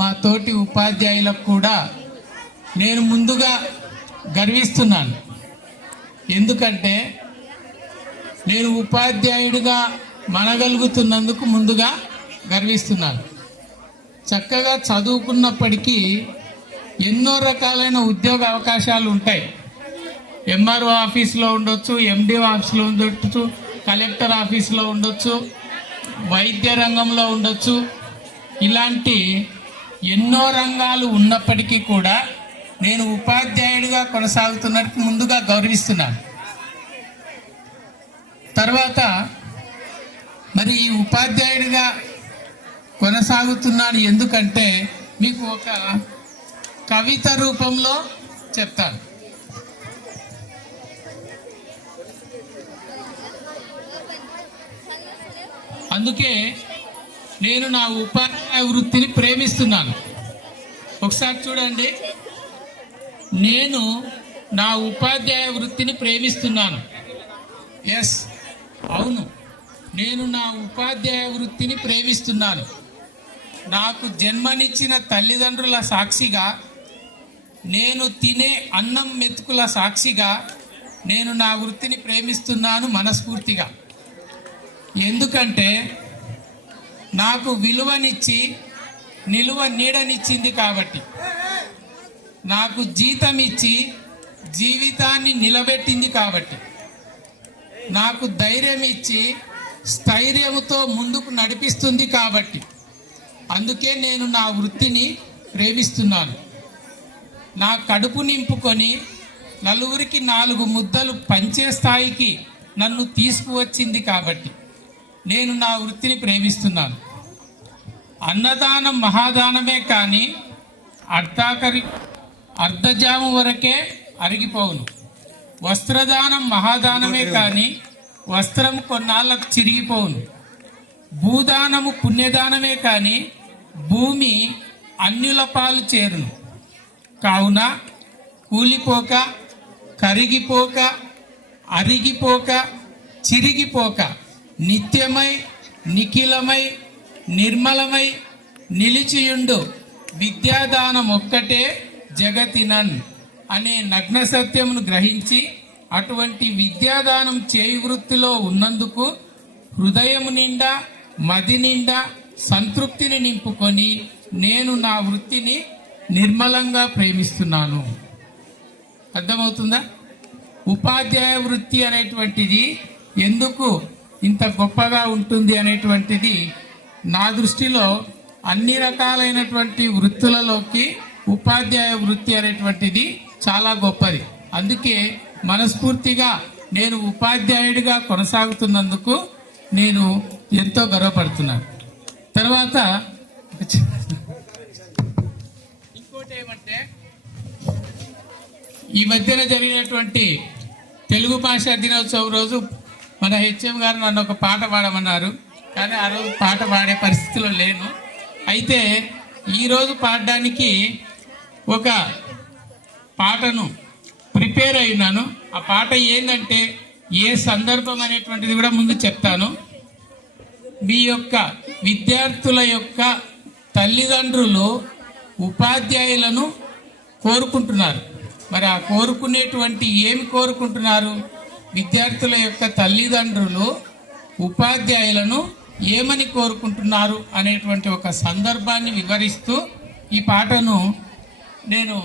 మా తోటి ఉపాధ్యాయులకు కూడా నేను ముందుగా గర్విస్తున్నాను. ఎందుకంటే నేను ఉపాధ్యాయుడిగా మనగలుగుతున్నందుకు ముందుగా గర్విస్తున్నాను. చక్కగా చదువుకున్నప్పటికీ ఎన్నో రకాలైన ఉద్యోగ అవకాశాలు ఉంటాయి. ఎంఆర్ఓ ఆఫీస్లో ఉండొచ్చు, ఎండిఓ ఆఫీస్లో ఉండొచ్చు, కలెక్టర్ ఆఫీస్లో ఉండొచ్చు, వైద్య రంగంలో ఉండొచ్చు. ఇలాంటి ఎన్నో రంగాలు ఉన్నప్పటికీ కూడా నేను ఉపాధ్యాయుడిగా కొనసాగుతున్నట్టు ముందుగా గౌరవిస్తున్నాను. తర్వాత మరి ఈ ఉపాధ్యాయుడిగా కొనసాగుతున్నాను ఎందుకంటే మీకు ఒక కవిత రూపంలో చెప్తాను. అందుకే నేను నా ఉపాధ్యాయ వృత్తిని ప్రేమిస్తున్నాను. ఒకసారి చూడండి, నేను నా ఉపాధ్యాయ వృత్తిని ప్రేమిస్తున్నాను. ఎస్, అవును, నేను నా ఉపాధ్యాయ వృత్తిని ప్రేమిస్తున్నాను. నాకు జన్మనిచ్చిన తల్లిదండ్రుల సాక్షిగా, నేను తినే అన్నం మెతుకుల సాక్షిగా నేను నా వృత్తిని ప్రేమిస్తున్నాను మనస్ఫూర్తిగా. ఎందుకంటే నాకు విలువనిచ్చి నిలువ నీడనిచ్చింది కాబట్టి, నాకు జీతం ఇచ్చి జీవితాన్ని నిలబెట్టింది కాబట్టి, నాకు ధైర్యం ఇచ్చి స్థైర్యముతో ముందుకు నడిపిస్తుంది కాబట్టి, అందుకే నేను నా వృత్తిని ప్రేమిస్తున్నాను. నా కడుపు నింపుకొని నలుగురికి 4 ముద్దలు పంచే స్థాయికి నన్ను తీసుకువచ్చింది కాబట్టి నేను నా వృత్తిని ప్రేమిస్తున్నాను. అన్నదానం మహాదానమే కానీ అర్ధజాము వరకే అరిగిపోవును. వస్త్రదానం మహాదానమే కానీ వస్త్రం కొన్నాళ్ళకు చిరిగిపోవును. భూదానము పుణ్యదానమే కానీ భూమి అన్యుల పాలు చేరును. కావున కూలిపోక, కరిగిపోక, అరిగిపోక, చిరిగిపోక, నిత్యమై, నిఖిలమై, నిర్మలమై నిలిచియుండు విద్యాదానం ఒక్కటే జగతినన్ అనే నగ్న సత్యమును గ్రహించి అటువంటి విద్యాదానం చేయి వృత్తిలో ఉన్నందుకు హృదయము నిండా, మది నిండా సంతృప్తిని నింపుకొని నేను నా వృత్తిని నిర్మలంగా ప్రేమిస్తున్నాను. అర్థమవుతుందా? ఉపాధ్యాయ వృత్తి అనేటువంటిది ఎందుకు ఇంత గొప్పగా ఉంటుంది అనేటువంటిది నా దృష్టిలో అన్ని రకాలైనటువంటి వృత్తులలోకి ఉపాధ్యాయ వృత్తి అనేటువంటిది చాలా గొప్పది. అందుకే మనస్ఫూర్తిగా నేను ఉపాధ్యాయుడిగా కొనసాగుతున్నందుకు నేను ఎంతో గర్వపడుతున్నాను. తర్వాత ఇంకోటి ఏమంటే, ఈ మధ్యన జరిగినటువంటి తెలుగు భాషా దినోత్సవం రోజు మన హెచ్ఎం గారు నన్ను ఒక పాట పాడమన్నారు. కానీ ఆ రోజు పాట పాడే పరిస్థితిలో లేను. అయితే ఈరోజు పాడడానికి ఒక పాటను ప్రిపేర్ అయినాను. ఆ పాట ఏంటంటే ఏ సందర్భం అనేటువంటిది కూడా ముందు చెప్తాను. మీ యొక్క విద్యార్థుల యొక్క తల్లిదండ్రులు ఉపాధ్యాయులను కోరుకుంటున్నారు. మరి ఆ కోరుకునేటువంటి ఏమి కోరుకుంటున్నారు? విద్యార్థుల యొక్క తల్లిదండ్రులు ఉపాధ్యాయులను ఏమని కోరుకుంటున్నారు అనేటువంటి ఒక సందర్భాన్ని వివరిస్తూ ఈ పాటను నేను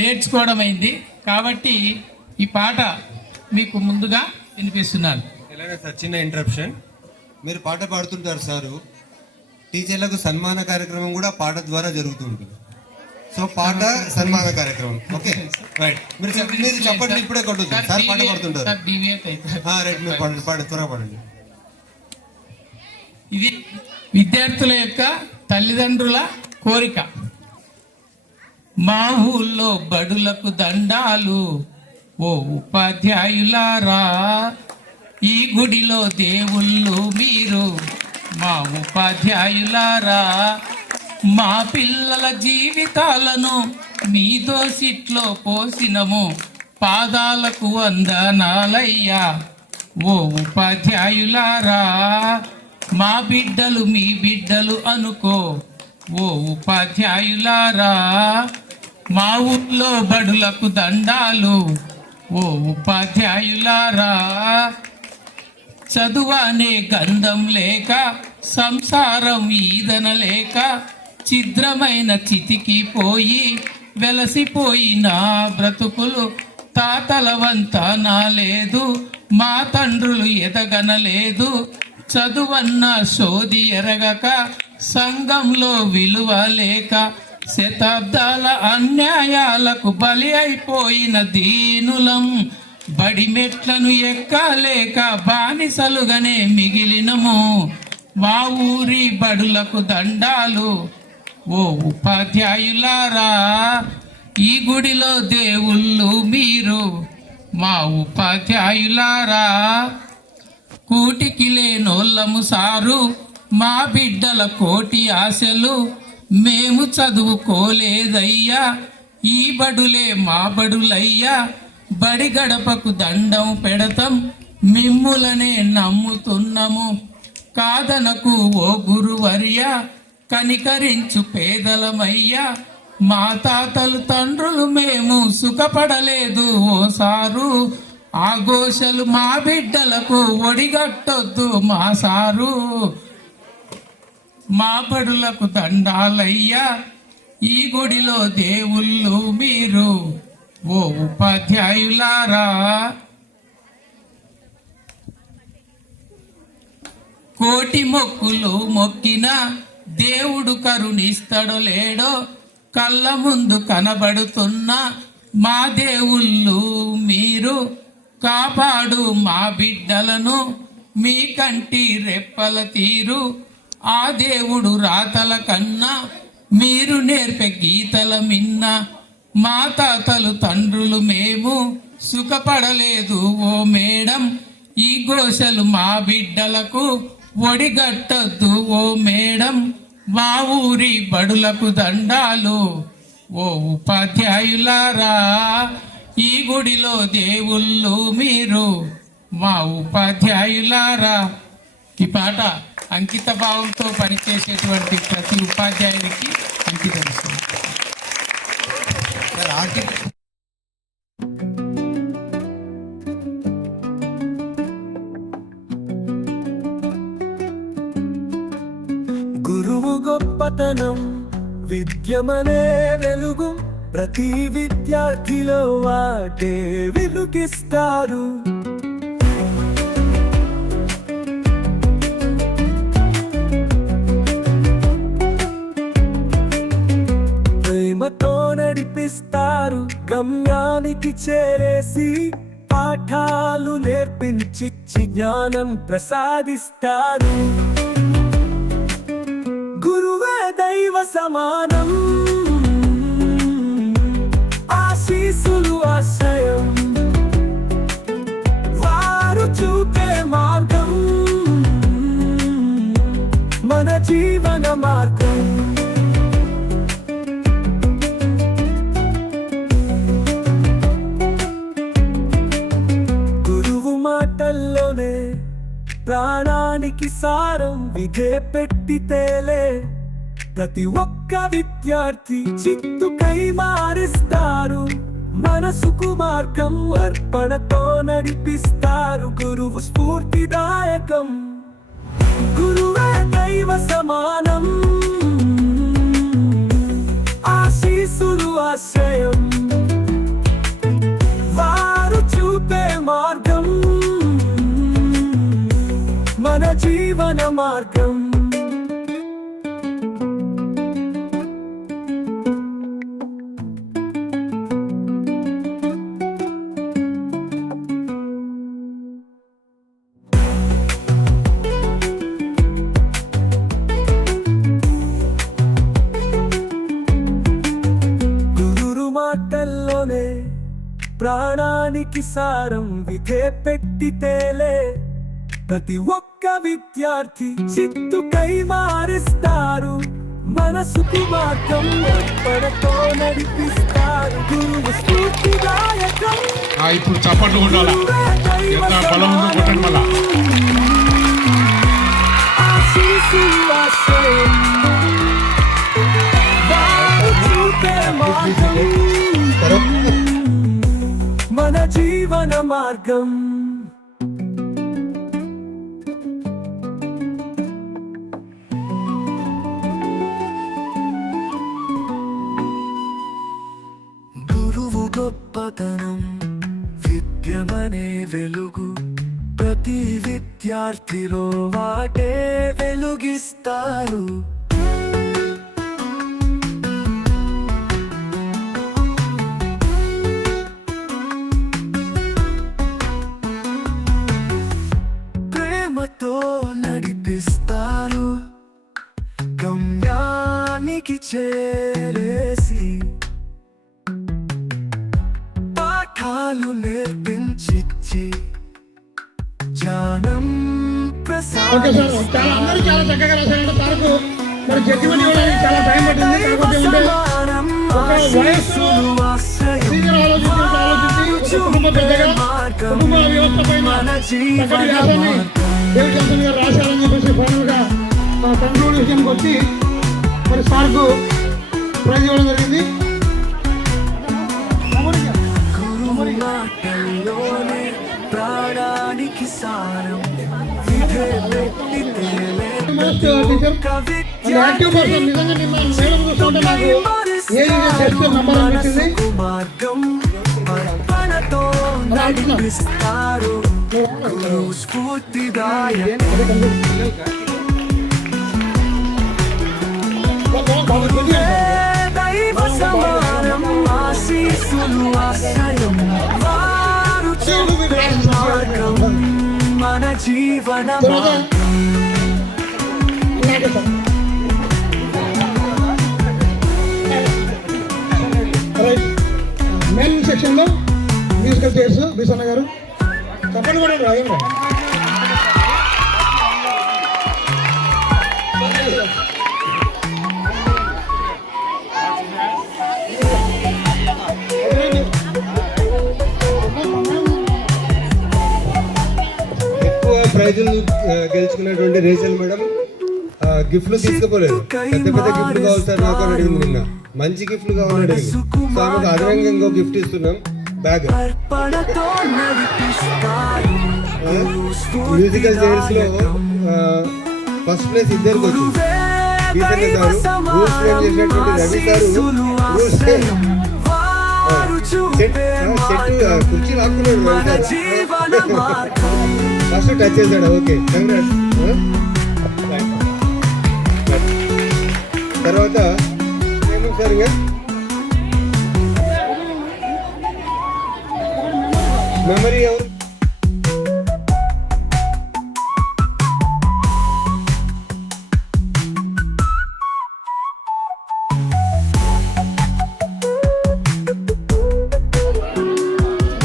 నేర్చుకోవడం అయింది. కాబట్టి ఈ పాట మీకు ముందుగా వినిపిస్తున్నాను. ఎలాగ సార్, చిన్న ఇంటరప్షన్. మీరు పాట పాడుతుంటారు సారు, టీచర్లకు సన్మాన కార్యక్రమం కూడా పాట ద్వారా జరుగుతూ ఉంటుంది. సో పాట సన్మాన కార్యక్రమం. Okay right. మీరు చెప్పండి, ఇప్పుడే కొట్టుతుంది సార్. పాట పాడుతుంటారు. రైట్, మీరు పాడండి, త్వరగా పాడండి. ఇది విద్యార్థుల యొక్క తల్లిదండ్రుల కోరిక. మా ఊళ్ళో బడులకు దండాలు, ఓ ఉపాధ్యాయులారా, ఈ గుడిలో దేవుళ్ళు మీరు, మా ఉపాధ్యాయులారా, మా పిల్లల జీవితాలను మీ దోసిట్లో పోసినము, పాదాలకు వందనాలయ్యా, ఓ ఉపాధ్యాయులారా, మా బిడ్డలు మీ బిడ్డలు అనుకో, ఓ ఉపాధ్యాయులారా, మా ఊళ్ళో బడులకు దండాలు, ఓ ఉపాధ్యాయులారా, చదువనే గంధం లేక, సంసారం ఈదన లేక, ఛిద్రమైన చితికి పోయి వెలసిపోయిన బ్రతుకులు, తాతల వంత నాలేదు, మా తండ్రులు ఎదగనలేదు, చదువన్న సోది ఎరగక, సంఘంలో విలువ లేక, శతాబ్దాల అన్యాయాలకు బలి అయిపోయిన దీనులం, బడిమెట్లను ఎక్కలేక బానిసలుగానే మిగిలినము, మా ఊరి బడులకు దండాలు, ఓ ఉపాధ్యాయులారా, ఈ గుడిలో దేవుళ్ళు మీరు, మా ఉపాధ్యాయులారా, కూటికి లేనోళ్ళము సారు, మా బిడ్డల కోటి ఆశలు, మేము చదువుకోలేదయ్యా, ఈ బడులే మా బడులయ్యా, బడి గడపకు దండం పెడతాం, మిమ్ములనే నమ్ముతున్నాము, కాదనకు ఓ గురువర్య, కనికరించు పేదలమయ్యా, మా తాతలు తండ్రులు మేము సుఖపడలేదు ఓ సారు, ఆ ఘోషలు మా బిడ్డలకు ఒడిగట్టొద్దు మా సారు, మా బడులకు దండాలయ్యా, ఈ గుడిలో దేవుళ్ళు మీరు, ఓ ఉపాధ్యాయులారా, కోటి మొక్కులు మొక్కిన దేవుడు కరుణిస్తాడో లేడో, కళ్ళ ముందు కనబడుతున్న మా దేవుళ్ళు మీరు, కాపాడు మా బిడ్డలను మీ కంటి రెప్పల తీరు, ఆ దేవుడు రాతల కన్నా మీరు నేర్పే గీతల మిన్న, మా తాతలు తండ్రులు మేము సుఖపడలేదు ఓ మేడం, ఈ ఘోషలు మా బిడ్డలకు ఒడిగట్టద్దు ఓ మేడం, మా ఊరి బడులకు దండాలు, ఓ ఉపాధ్యాయులారా, ఈ గుడిలో దేవుళ్ళు మీరు, మా ఉపాధ్యాయులారా. ఈ పాట అంకిత భావంతో పనిచేసేటువంటి ప్రతి ఉపాధ్యాయునికి అంకితం. గురువు గొప్పతనం విద్యమనే వెలుగు, ప్రతి విద్యార్థిలో వాటే వెలుగిస్తారు. ప్రేమతో నడిపిస్తారు, గమ్యానికి చేరేసి పాఠాలు నేర్పించి జ్ఞానం ప్రసాదిస్తారు. గురువే దైవ సమానం, ఆశీస్సులు ఆశ్రయం, వారు చూపే మార్గం మన జీవన మార్గం. గురువు మాటల్లోనే ప్రాణానికి సారం, విధే పెట్టితేలే ప్రతి ఒక్క విద్యార్థి చిత్తుకై మారుస్తారు. మనసుకు మార్గం అర్పణతో నడిపిస్తారు. గురువు స్ఫూర్తిదాయకం, గురువే దైవ సమానం, ఆశీస్సులు ఆశ్రయం, వారు చూపే మార్గం మన జీవన మార్గం. గురు మాటల్లోనే ప్రాణానికి సారం, విధే పెట్టితేలే ప్రతి ఒక్క విద్యార్థి చిత్తుకై మారుస్తారు. మనసుకు మార్గం అర్పణతో నడిపిస్తారు. గురువు స్ఫూర్తిదాయకం. ఇప్పుడు చప్పట్లు కొట్టాలా, ఎంత బలం ఉందో కొట్టండి మళ్ళా. ఆశీస్సులు ఆశ్రయం, వారు చూపే మార్గం మన జీవన మార్గం. గురువు గొప్పతనం విద్యమనే వెలుగు, ప్రతి విద్యార్థిలో వాటే వెలుగిస్తారు. ప్రేమతో నడిపిస్తారు, గమ్యానికి చేరేసి పాఠాలు నేర్పించి జ్ఞానం ఓకే సార్, చాలా అందరూ చాలా చక్కగా రాశారంటే సార్కు మరి జడ్జిమెంట్ ఇవ్వడానికి చాలా టైం పట్టింది. కాకపోతే ఒక వయస్సు సీనియర్ ఆలోచించి కుటుంబ పెద్దగా కుటుంబ వ్యవస్థ పైన చక్కటి వ్యాసాన్ని డేవిడ్ జాన్సన్ గారు రాశారని చెప్పేసి ఫైనల్ గా మా తండ్రి విషయానికి వచ్చి మరి సార్కు ప్రైజ్ ఇవ్వడం జరిగింది. ప్రాణానికి సారం, యాక్టివ్ పర్సన్ నిజంగా నిన్న మేడం చూస్తుంటే నాకు ఏది చేస్తే నంబర్ అనిపించింది. దైవ సమానం, ఆశీస్సులు ఆశ్రయం, వారు చూపే మార్గం మన జీవన మార్గం. మెయిన్ సెక్షన్ లో మ్యూజికల్ చైర్స్ బిసన్న గారు చెప్పండి కూడా రాయం ప్రైజులు గెలుచుకున్నటువంటి రేచల్ మేడం గిఫ్ట్లు తీసుకుపోలేదు. పెద్ద పెద్ద గిఫ్ట్లు కావాలి సార్ నాకు అని అడిగింది నిన్న. మంచి గిఫ్ట్లు కావాలని అడిగింది. సో ఆమెకు అదనంగా ఇంకో గిఫ్ట్ ఇస్తున్నాం, బ్యాగ్. మ్యూజికల్ చైర్స్ లో ఫస్ట్ ప్లేస్ ఇద్దరికి వచ్చింది. గీతన్న గారు రూల్స్ ఫ్రేమ్ చేసినటువంటి రవి గారు రూల్స్ కుర్చీ లాక్కున్నాడు. ఫస్ట్ టచ్ చేశాడు. Okay, congrats. తర్వాత ఏమేమి సార్ ఇంకా మెమరీ ఎవరు?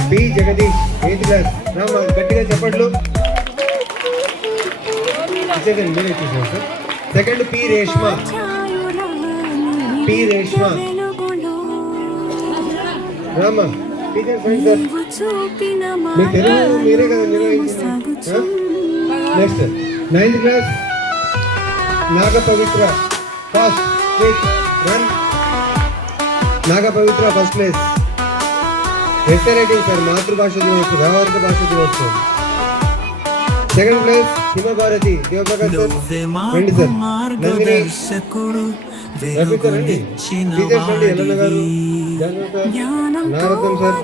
P Jagadish 8th class. Rama గట్టిగా చెప్పట్లు. మీరే చూసారు sir. Second P Reshma. P Reshma Rama teacher friend sir. మీ తెలుగు మీరే కదా నిర్వహించారు. Next 9th class Naga Pavitra. Fast quick run. Naga Pavitra first place. SA writing sir, మాతృభాష దినోత్సవం, వ్యవహారిక భాష దినోత్సవం. Second place Himabharathi Devaprakash sir. రండి సార్. నందిని రఫీ సార్ రండి. టీచర్స్ రండి. ఎల్లన్న గారు, నారత్నం సార్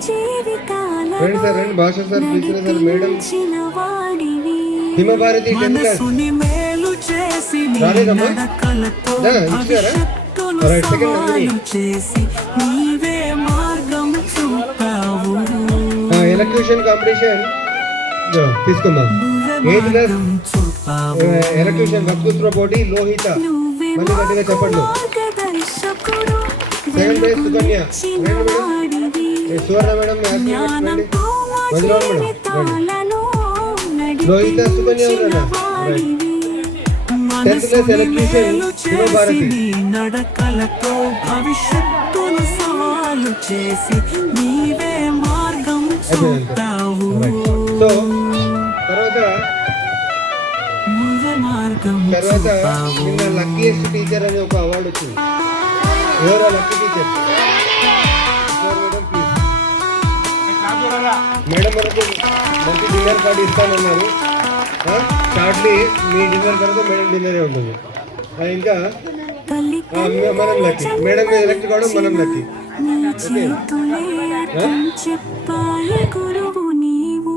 రండి సార్. రండి. భాష sir, Krishna sir, madam. Himabharathi 10th class. రాలేదమ్మా ఇచ్చారా? Right. Second Nandini. Elocution competition తీసుకుందాం. 8th క్లాస్ ఎలక్ట్యూషన్ వక్తృత్వ పోటీ లోహిత. మళ్ళీ గట్టిగా చెప్పండి. Second place Sukanya. రండి మేడం. సువర్ణ మేడం. మధురా మేడం లోహిత సుకన్య ఉన్నారా? 10th class elocution హిమభారతి. నడకలతో భవిష్యత్తును సవాలు చేసి నీవే మార్గం చూపావు. సో తర్వాత నిన్న లక్కీయెస్ట్ టీచర్ అనే ఒక అవార్డు వచ్చింది. ఎవరు లక్కీ టీచర్? మేడం మనకు మంచి డిన్నర్ కార్డు ఇస్తానన్నారు. షార్ట్లీ మీ డిన్నర్ తర్వాత మేడం డిన్నరే ఉంటుంది. ఇంకా మనం లక్కీ. మేడం ఎలక్ట్ కావడం మనం లక్కీ. గురువు నీవు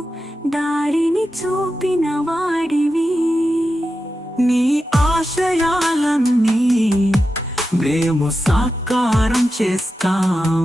దారిని చూపిన వాడివి. నీ ఆశయాలన్నీ మేము సాకారం చేస్తాం.